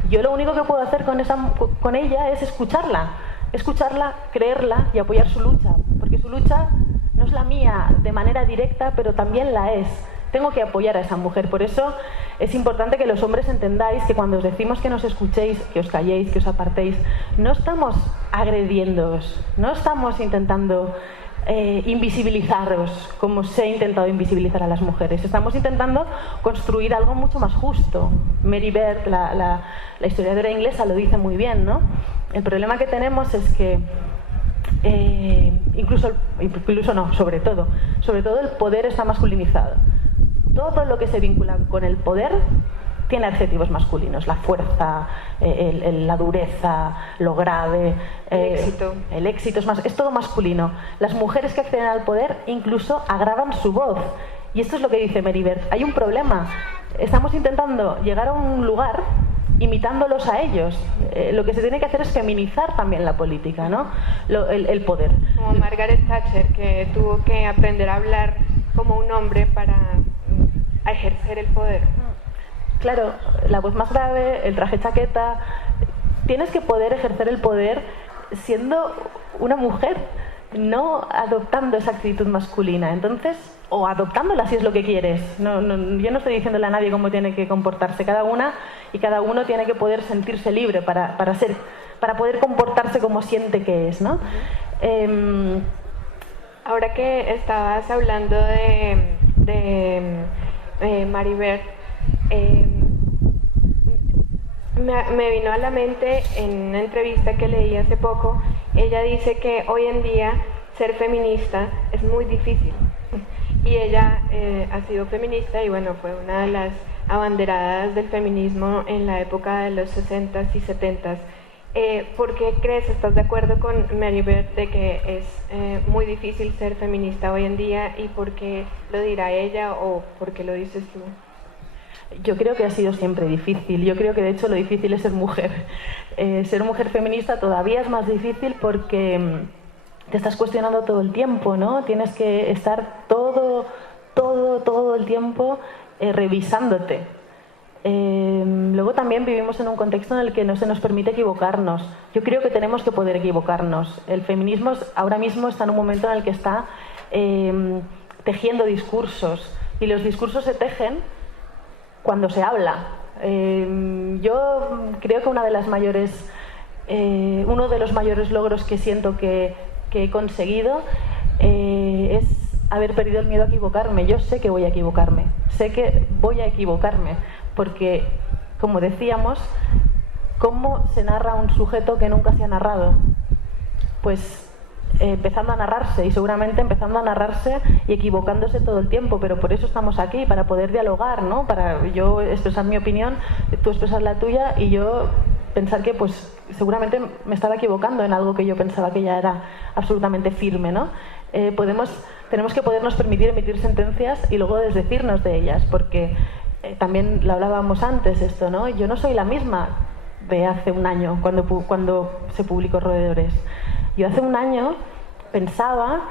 Yo lo único que puedo hacer con ella es escucharla, creerla y apoyar su lucha, porque su lucha no es la mía de manera directa, pero también la es. Tengo que apoyar a esa mujer. Por eso es importante que los hombres entendáis que cuando os decimos que nos escuchéis, que os calléis, que os apartéis, no estamos agrediéndoos, no estamos intentando invisibilizaros como se ha intentado invisibilizar a las mujeres. Estamos intentando construir algo mucho más justo. Mary Beard, la historiadora inglesa, lo dice muy bien, ¿no? El problema que tenemos es que sobre todo el poder está masculinizado. Todo lo que se vincula con el poder tiene adjetivos masculinos: la fuerza, la dureza, lo grave, el éxito es todo masculino. Las mujeres que acceden al poder incluso agravan su voz, y esto es lo que dice Mary Beard. Hay un problema, estamos intentando llegar a un lugar imitándolos a ellos. Lo que se tiene que hacer es feminizar también la política, ¿no? El poder. Como Margaret Thatcher, que tuvo que aprender a hablar como un hombre para ejercer el poder. Claro, la voz más grave, el traje chaqueta. Tienes que poder ejercer el poder siendo una mujer, no adoptando esa actitud masculina. Entonces, o adoptándola si es lo que quieres. Yo no estoy diciéndole a nadie cómo tiene que comportarse. Cada una y cada uno tiene que poder sentirse libre para poder comportarse como siente que es, ¿no? Ahora que estabas hablando de Mary Beard, me vino a la mente en una entrevista que leí hace poco. Ella dice que hoy en día ser feminista es muy difícil, y ella ha sido feminista y bueno, fue una de las abanderadas del feminismo en la época de los 60s y 70s. ¿Por qué crees, estás de acuerdo con Mary Beard de que es muy difícil ser feminista hoy en día, y por qué lo dirá ella o por qué lo dices tú? Yo creo que ha sido siempre difícil. Yo creo que de hecho lo difícil es ser mujer. Ser mujer feminista todavía es más difícil porque te estás cuestionando todo el tiempo, ¿no? Tienes que estar todo el tiempo revisándote. Luego también vivimos en un contexto en el que no se nos permite equivocarnos. Yo creo que tenemos que poder equivocarnos. El feminismo ahora mismo está en un momento en el que está tejiendo discursos, y los discursos se tejen cuando se habla. Yo creo que uno de los mayores logros que siento que he conseguido es haber perdido el miedo a equivocarme. Yo sé que voy a equivocarme, porque, como decíamos, ¿cómo se narra un sujeto que nunca se ha narrado? Pues empezando a narrarse, y seguramente empezando a narrarse y equivocándose todo el tiempo, pero por eso estamos aquí, para poder dialogar, ¿no? Para yo expresar mi opinión, tú expresar la tuya, y yo pensar que pues seguramente me estaba equivocando en algo que yo pensaba que ya era absolutamente firme, ¿no? Tenemos que podernos permitir emitir sentencias y luego desdecirnos de ellas, porque también lo hablábamos antes esto, ¿no? Yo no soy la misma de hace un año cuando se publicó Roedores. Yo hace un año pensaba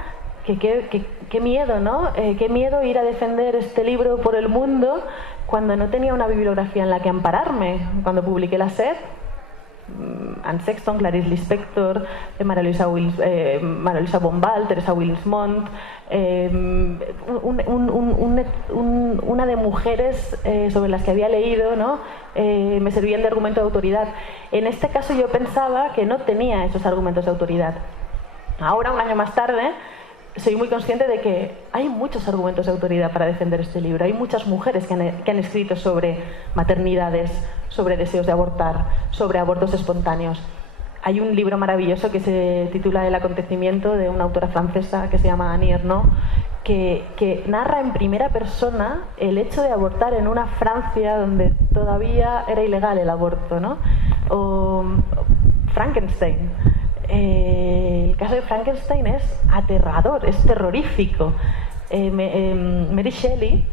que qué miedo, ¿no? Qué miedo ir a defender este libro por el mundo cuando no tenía una bibliografía en la que ampararme. Cuando publiqué La Sed, Anne Sexton, Clarice Lispector, María Luisa Bombal, Teresa Willis-Mont, una de mujeres sobre las que había leído, ¿no? Me servían de argumento de autoridad. En este caso yo pensaba que no tenía esos argumentos de autoridad. Ahora, un año más tarde, soy muy consciente de que hay muchos argumentos de autoridad para defender este libro. Hay muchas mujeres que han escrito sobre maternidades, sobre deseos de abortar, sobre abortos espontáneos. Hay un libro maravilloso que se titula El acontecimiento, de una autora francesa que se llama Annie Ernaux, que narra en primera persona el hecho de abortar en una Francia donde todavía era ilegal el aborto, ¿no? O Frankenstein. El caso de Frankenstein es aterrador, es terrorífico. Mary Shelley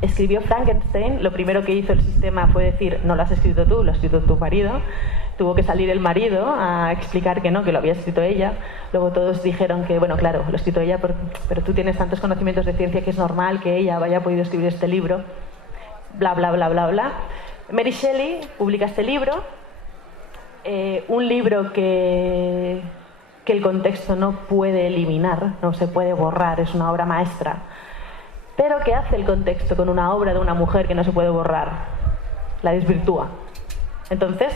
escribió Frankenstein. Lo primero que hizo el sistema fue decir, no lo has escrito tú, lo ha escrito tu marido. Tuvo que salir el marido a explicar que no, que lo había escrito ella. Luego todos dijeron que, bueno, claro, lo ha escrito ella, pero tú tienes tantos conocimientos de ciencia que es normal que ella haya podido escribir este libro. Bla, bla, bla, bla, bla. Mary Shelley publica este libro, un libro que el contexto no puede eliminar, no se puede borrar, es una obra maestra. Pero ¿qué hace el contexto con una obra de una mujer que no se puede borrar? La desvirtúa. Entonces,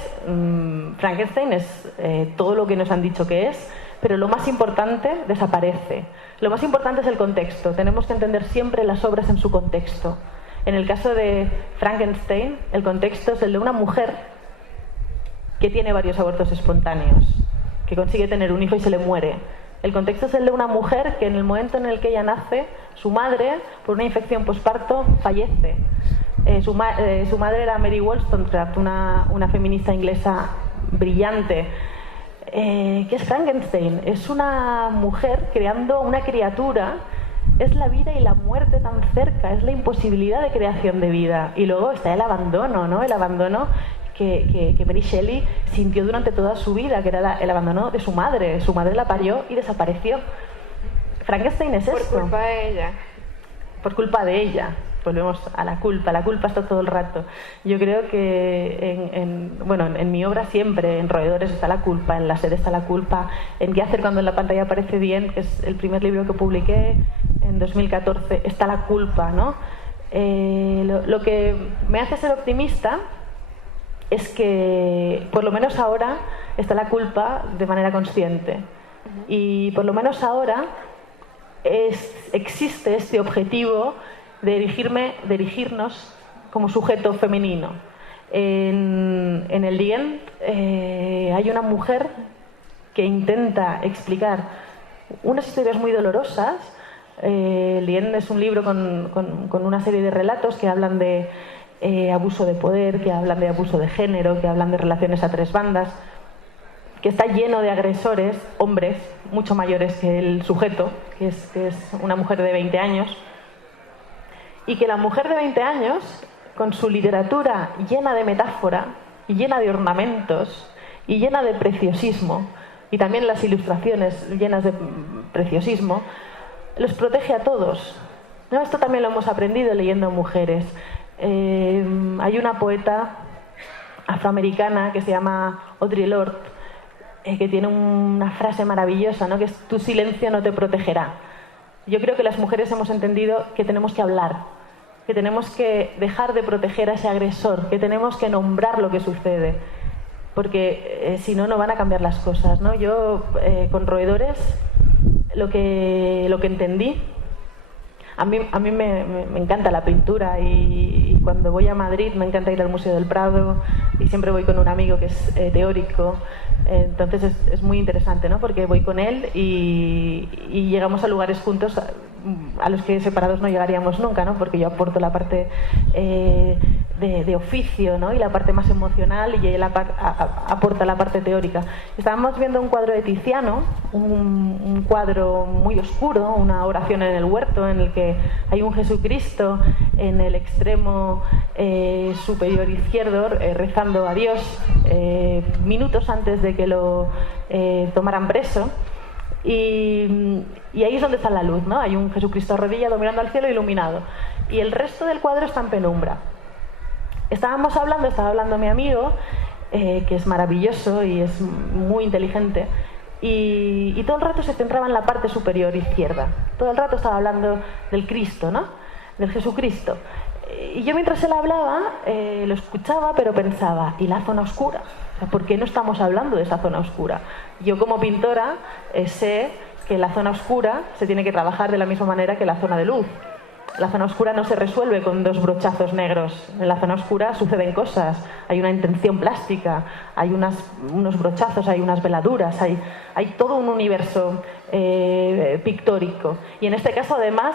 Frankenstein es todo lo que nos han dicho que es, pero lo más importante desaparece. Lo más importante es el contexto. Tenemos que entender siempre las obras en su contexto. En el caso de Frankenstein, el contexto es el de una mujer que tiene varios abortos espontáneos, que consigue tener un hijo y se le muere. El contexto es el de una mujer que en el momento en el que ella nace, su madre, por una infección posparto, fallece. Su madre era Mary Wollstonecraft, una feminista inglesa brillante. ¿Qué es Frankenstein? Es una mujer creando una criatura. Es la vida y la muerte tan cerca, es la imposibilidad de creación de vida. Y luego está el abandono, ¿no? El abandono que Mary Shelley sintió durante toda su vida, que era el abandono de su madre. Su madre la parió y desapareció. Frankenstein es esto. Por culpa de ella. Por culpa de ella. Volvemos a la culpa está todo el rato. Yo creo que en mi obra siempre, en Roedores está la culpa, en La sed está la culpa, en ¿Qué hacer cuando en la pantalla aparece bien?, que es el primer libro que publiqué en 2014, está la culpa, ¿no? Lo que me hace ser optimista es que por lo menos ahora está la culpa de manera consciente. Y por lo menos ahora existe este objetivo de erigirnos como sujeto femenino. En el Dient hay una mujer que intenta explicar unas historias muy dolorosas. El Dient es un libro con una serie de relatos que hablan de abuso de poder, que hablan de abuso de género, que hablan de relaciones a tres bandas, que está lleno de agresores, hombres, mucho mayores que el sujeto, que es una mujer de 20 años. Y que la mujer de 20 años, con su literatura llena de metáfora, y llena de ornamentos, y llena de preciosismo, y también las ilustraciones llenas de preciosismo, los protege a todos. ¿No? Esto también lo hemos aprendido leyendo mujeres. Hay una poeta afroamericana que se llama Audre Lorde, que tiene una frase maravillosa, ¿no? Que es: tu silencio no te protegerá. Yo creo que las mujeres hemos entendido que tenemos que hablar, que tenemos que dejar de proteger a ese agresor, que tenemos que nombrar lo que sucede, porque si no, no van a cambiar las cosas, ¿no? Yo, con Roedores, lo que entendí, a mí me encanta la pintura, y cuando voy a Madrid me encanta ir al Museo del Prado, y siempre voy con un amigo que es teórico. Entonces es muy interesante, ¿no? Porque voy con él y llegamos a lugares juntos a los que separados no llegaríamos nunca, ¿no? Porque yo aporto la parte de oficio, ¿no? Y la parte más emocional, y él aporta la parte teórica. Estábamos viendo un cuadro de Tiziano, un cuadro muy oscuro, una oración en el huerto, en el que hay un Jesucristo en el extremo superior izquierdo rezando a Dios minutos antes de que lo tomaran preso. Y ahí es donde está la luz, ¿no? Hay un Jesucristo arrodillado mirando al cielo, iluminado, y el resto del cuadro está en penumbra. Estaba hablando mi amigo, que es maravilloso y es muy inteligente, y todo el rato se centraba en la parte superior izquierda. Todo el rato estaba hablando del Cristo, ¿no? Del Jesucristo. Y yo, mientras él hablaba, lo escuchaba, pero pensaba: ¿y la zona oscura? O sea, ¿por qué no estamos hablando de esa zona oscura? Yo, como pintora, sé que la zona oscura se tiene que trabajar de la misma manera que la zona de luz. La zona oscura no se resuelve con dos brochazos negros. En la zona oscura suceden cosas. Hay una intención plástica, hay unos brochazos, hay unas veladuras, hay todo un universo pictórico. Y en este caso, además,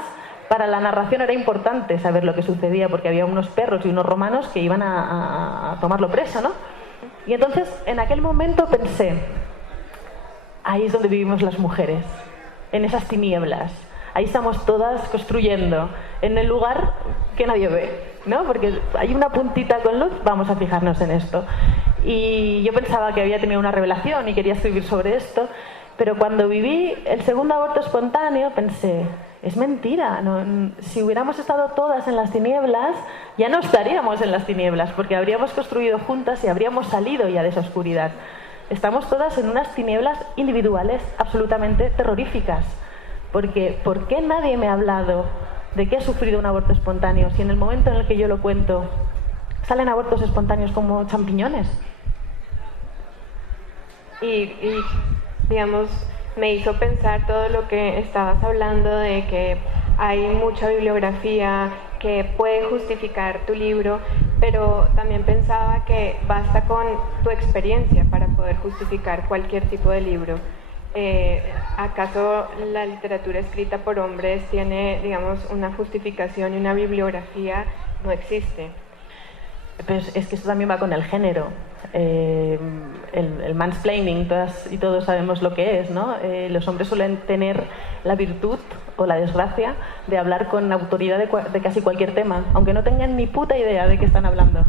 para la narración era importante saber lo que sucedía, porque había unos perros y unos romanos que iban a tomarlo preso, ¿no? Y entonces, en aquel momento pensé: ahí es donde vivimos las mujeres, en esas tinieblas. ahí estamos todas construyendo en el lugar que nadie ve, ¿no? Porque hay una puntita con luz, vamos a fijarnos en esto. Y yo pensaba que había tenido una revelación y quería escribir sobre esto, pero cuando viví el segundo aborto espontáneo pensé, es mentira, si hubiéramos estado todas en las tinieblas, ya no estaríamos en las tinieblas, porque habríamos construido juntas y habríamos salido ya de esa oscuridad. Estamos todas en unas tinieblas individuales absolutamente terroríficas, porque ¿por qué nadie me ha hablado de que he sufrido un aborto espontáneo si en el momento en el que yo lo cuento salen abortos espontáneos como champiñones? Y digamos, me hizo pensar todo lo que estabas hablando de que hay mucha bibliografía que puede justificar tu libro, pero también pensaba que basta con tu experiencia para poder justificar cualquier tipo de libro. ¿Acaso la literatura escrita por hombres tiene, digamos, una justificación y una bibliografía? No existe. Pues es que esto también va con el género. El mansplaining, todas y todos sabemos lo que es, ¿no? Los hombres suelen tener la virtud o la desgracia de hablar con autoridad de casi cualquier tema, aunque no tengan ni puta idea de qué están hablando.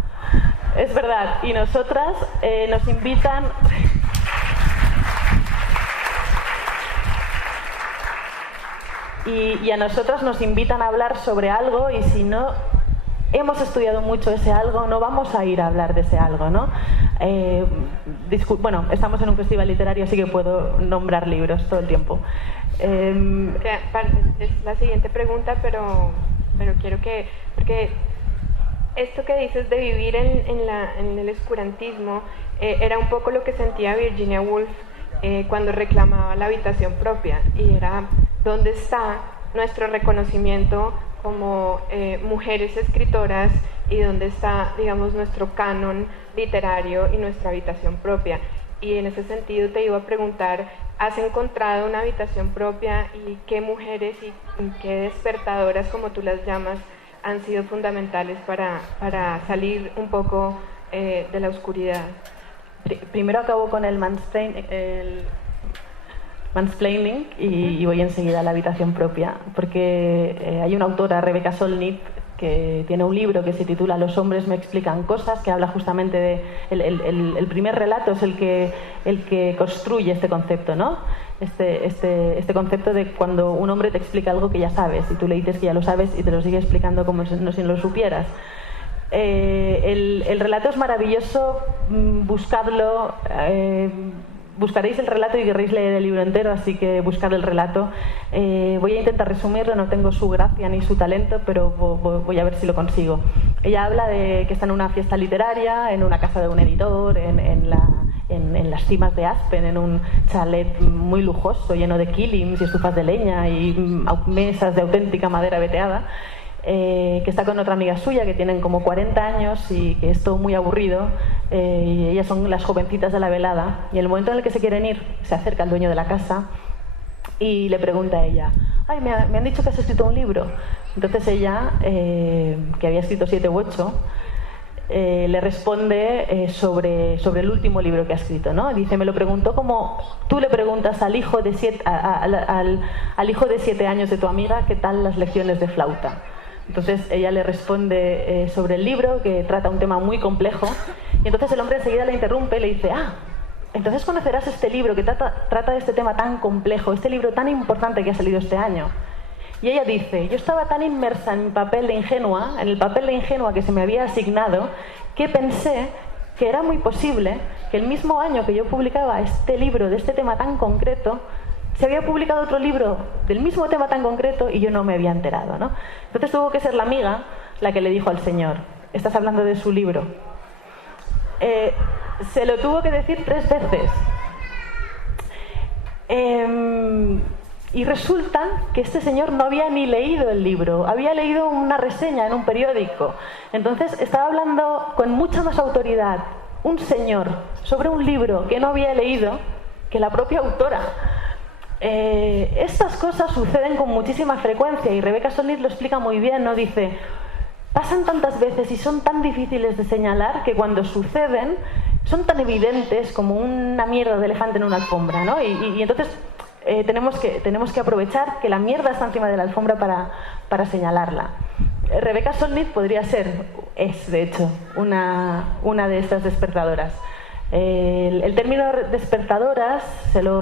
Es verdad. Y nosotras nos invitan... Y a nosotras nos invitan a hablar sobre algo, y si no hemos estudiado mucho ese algo, no vamos a ir a hablar de ese algo, ¿no? Bueno, estamos en un festival literario, así que puedo nombrar libros todo el tiempo. Es la siguiente pregunta, pero quiero que... Porque esto que dices de vivir en el oscurantismo era un poco lo que sentía Virginia Woolf cuando reclamaba la habitación propia, y era dónde está nuestro reconocimiento como mujeres escritoras y dónde está, digamos, nuestro canon literario y nuestra habitación propia. Y en ese sentido te iba a preguntar, ¿has encontrado una habitación propia y qué mujeres y qué despertadoras, como tú las llamas, han sido fundamentales para salir un poco de la oscuridad? Primero acabo con el mansplaining y voy enseguida a la habitación propia, porque hay una autora, Rebecca Solnit, que tiene un libro que se titula Los hombres me explican cosas, que habla justamente de... El primer relato es el que construye este concepto, ¿no? Este concepto de cuando un hombre te explica algo que ya sabes y tú le dices que ya lo sabes y te lo sigue explicando como si no lo supieras. El relato es maravilloso, buscadlo. Buscaréis el relato y querréis leer el libro entero, así que buscad el relato. Voy a intentar resumirlo, no tengo su gracia ni su talento, pero voy a ver si lo consigo. Ella habla de que está en una fiesta literaria, en una casa de un editor, en las cimas de Aspen, en un chalet muy lujoso, lleno de kilims y estufas de leña y mesas de auténtica madera veteada. Que está con otra amiga suya que tienen como 40 años y que es todo muy aburrido, y ellas son las jovencitas de la velada, y en el momento en el que se quieren ir se acerca el dueño de la casa y le pregunta a ella: ay, me han dicho que has escrito un libro. Entonces ella, que había escrito 7 u 8, le responde sobre el último libro que ha escrito, ¿no? Dice: me lo preguntó como tú le preguntas al hijo de 7 años de tu amiga qué tal las lecciones de flauta. Entonces ella le responde sobre el libro, que trata un tema muy complejo, y entonces el hombre enseguida le interrumpe y le dice: entonces conocerás este libro que trata de este tema tan complejo, este libro tan importante que ha salido este año. Y ella dice: yo estaba tan inmersa en mi papel de ingenua, en el papel de ingenua que se me había asignado, que pensé que era muy posible que el mismo año que yo publicaba este libro de este tema tan concreto, se había publicado otro libro del mismo tema tan concreto y yo no me había enterado, ¿no? Entonces tuvo que ser la amiga la que le dijo al señor: estás hablando de su libro. Se lo tuvo que decir 3 veces. Y resulta que este señor no había ni leído el libro, había leído una reseña en un periódico. Entonces estaba hablando con mucha más autoridad un señor sobre un libro que no había leído que la propia autora. Estas cosas suceden con muchísima frecuencia y Rebecca Solnit lo explica muy bien, ¿no? Dice: pasan tantas veces y son tan difíciles de señalar que cuando suceden son tan evidentes como una mierda de elefante en una alfombra, ¿no? Y entonces tenemos que aprovechar que la mierda está encima de la alfombra para señalarla. Rebecca Solnit podría ser, de hecho, una de estas despertadoras. El término despertadoras se lo he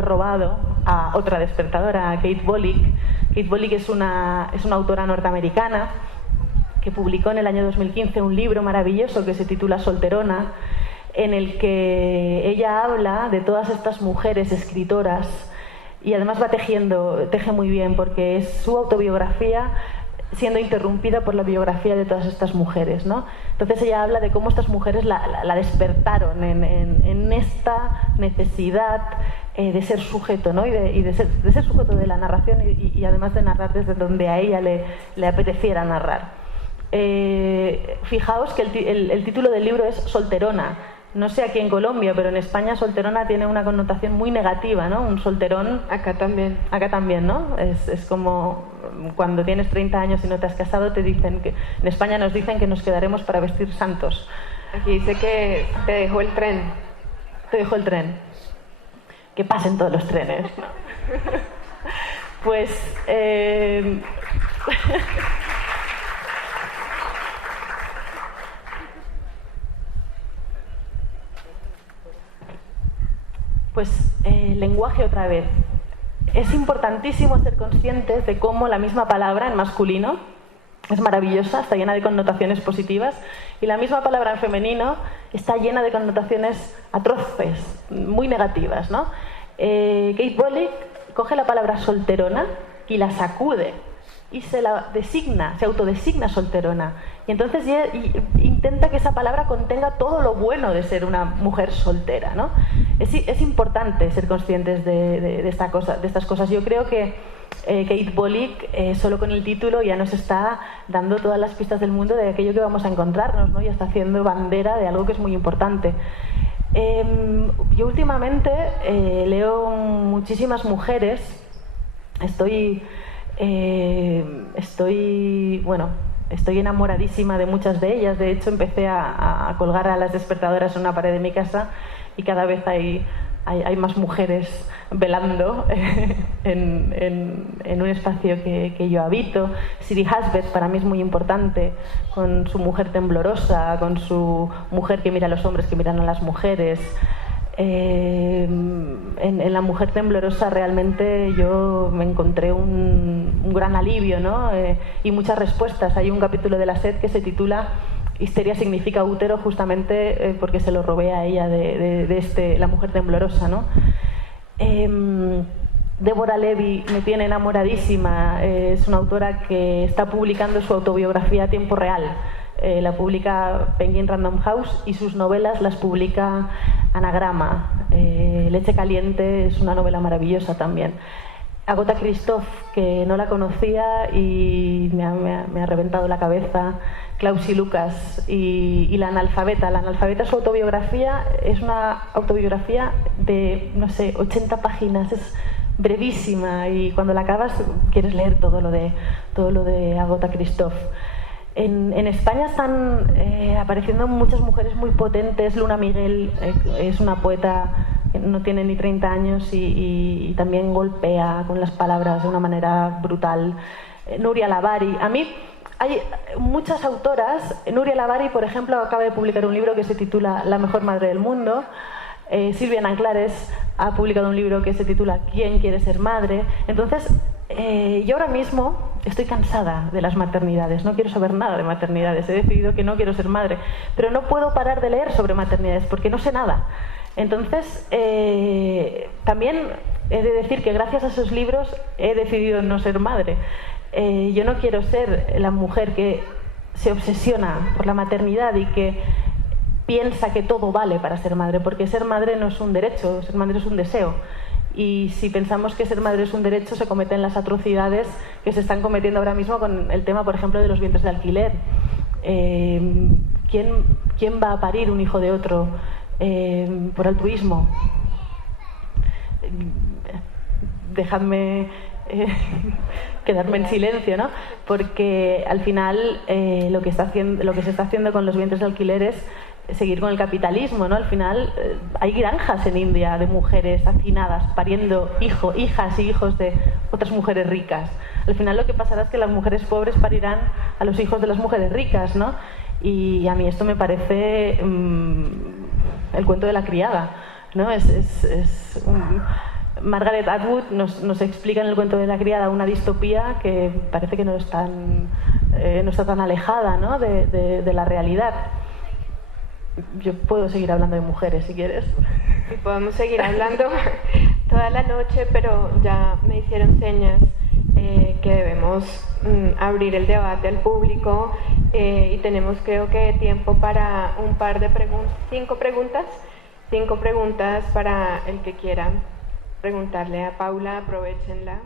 robado a otra despertadora, a Kate Bollick. Kate Bollick es una autora norteamericana que publicó en el año 2015 un libro maravilloso que se titula Solterona, en el que ella habla de todas estas mujeres escritoras y además teje muy bien, porque es su autobiografía siendo interrumpida por la biografía de todas estas mujeres, ¿no? Entonces ella habla de cómo estas mujeres la despertaron en esta necesidad de ser sujeto, ¿no? y de ser sujeto de la narración y además de narrar desde donde a ella le apeteciera narrar. Fijaos que el título del libro es Solterona. No sé aquí en Colombia, pero en España solterona tiene una connotación muy negativa, ¿no? Un solterón... Acá también. Acá también, ¿no? Es como cuando tienes 30 años y no te has casado, te dicen que... En España nos dicen que nos quedaremos para vestir santos. Aquí dice que te dejó el tren. Te dejó el tren. Que pasen todos los trenes, ¿no? Pues... lenguaje otra vez. Es importantísimo ser conscientes de cómo la misma palabra en masculino es maravillosa, está llena de connotaciones positivas, y la misma palabra en femenino está llena de connotaciones atroces, muy negativas, ¿no? Kate Bollick coge la palabra solterona y la sacude y se autodesigna solterona, y entonces intenta que esa palabra contenga todo lo bueno de ser una mujer soltera, ¿no? Es importante ser conscientes de estas cosas. Yo creo que Kate Bollick solo con el título ya nos está dando todas las pistas del mundo de aquello que vamos a encontrarnos, ¿no? Y está haciendo bandera de algo que es muy importante. Yo últimamente leo muchísimas mujeres. Estoy enamoradísima de muchas de ellas. De hecho, empecé a colgar a las despertadoras en una pared de mi casa y cada vez hay más mujeres velando en un espacio que yo habito. Siri Hasbeth para mí es muy importante, con su mujer temblorosa, con su mujer que mira a los hombres que miran a las mujeres. En la mujer temblorosa realmente yo me encontré un gran alivio, ¿no? Y muchas respuestas. Hay un capítulo de La Sed que se titula Histeria significa útero, justamente porque se lo robé a ella de La mujer temblorosa, ¿no? Deborah Levy me tiene enamoradísima. Es una autora que está publicando su autobiografía a tiempo real. La publica Penguin Random House y sus novelas las publica Anagrama. Leche caliente es una novela maravillosa también. Agatha Christoph, que no la conocía y me ha reventado la cabeza. Clausi Lucas y La analfabeta. La analfabeta, su autobiografía, es una autobiografía de, 80 páginas. Es brevísima y cuando la acabas quieres leer todo lo de Agatha Christoph. En España están apareciendo muchas mujeres muy potentes. Luna Miguel es una poeta que no tiene ni 30 años y también golpea con las palabras de una manera brutal. Nuria Lavari. A mí hay muchas autoras. Nuria Lavari, por ejemplo, acaba de publicar un libro que se titula La mejor madre del mundo. Silvia Nanclares ha publicado un libro que se titula ¿Quién quiere ser madre? Entonces, yo ahora mismo estoy cansada de las maternidades, no quiero saber nada de maternidades, he decidido que no quiero ser madre, pero no puedo parar de leer sobre maternidades porque no sé nada. Entonces, también he de decir que gracias a esos libros he decidido no ser madre. Yo no quiero ser la mujer que se obsesiona por la maternidad y que piensa que todo vale para ser madre, porque ser madre no es un derecho, ser madre es un deseo. Y si pensamos que ser madre es un derecho, se cometen las atrocidades que se están cometiendo ahora mismo con el tema, por ejemplo, de los vientres de alquiler. ¿Quién va a parir un hijo de otro por altruismo? Dejadme quedarme en silencio, ¿no? Porque al final lo que se está haciendo con los vientres de alquileres seguir con el capitalismo, ¿no? Al final hay granjas en India de mujeres hacinadas pariendo hijas y hijos de otras mujeres ricas. Al final lo que pasará es que las mujeres pobres parirán a los hijos de las mujeres ricas, ¿no? Y a mí esto me parece el cuento de la criada, ¿no? Margaret Atwood nos explica en el cuento de la criada una distopía que parece que no está tan alejada, ¿no? de la realidad. Yo puedo seguir hablando de mujeres si quieres. Y podemos seguir hablando toda la noche, pero ya me hicieron señas que debemos abrir el debate al público y tenemos, creo que, tiempo para un par de preguntas, 5 preguntas para el que quiera preguntarle a Paula, aprovechenla.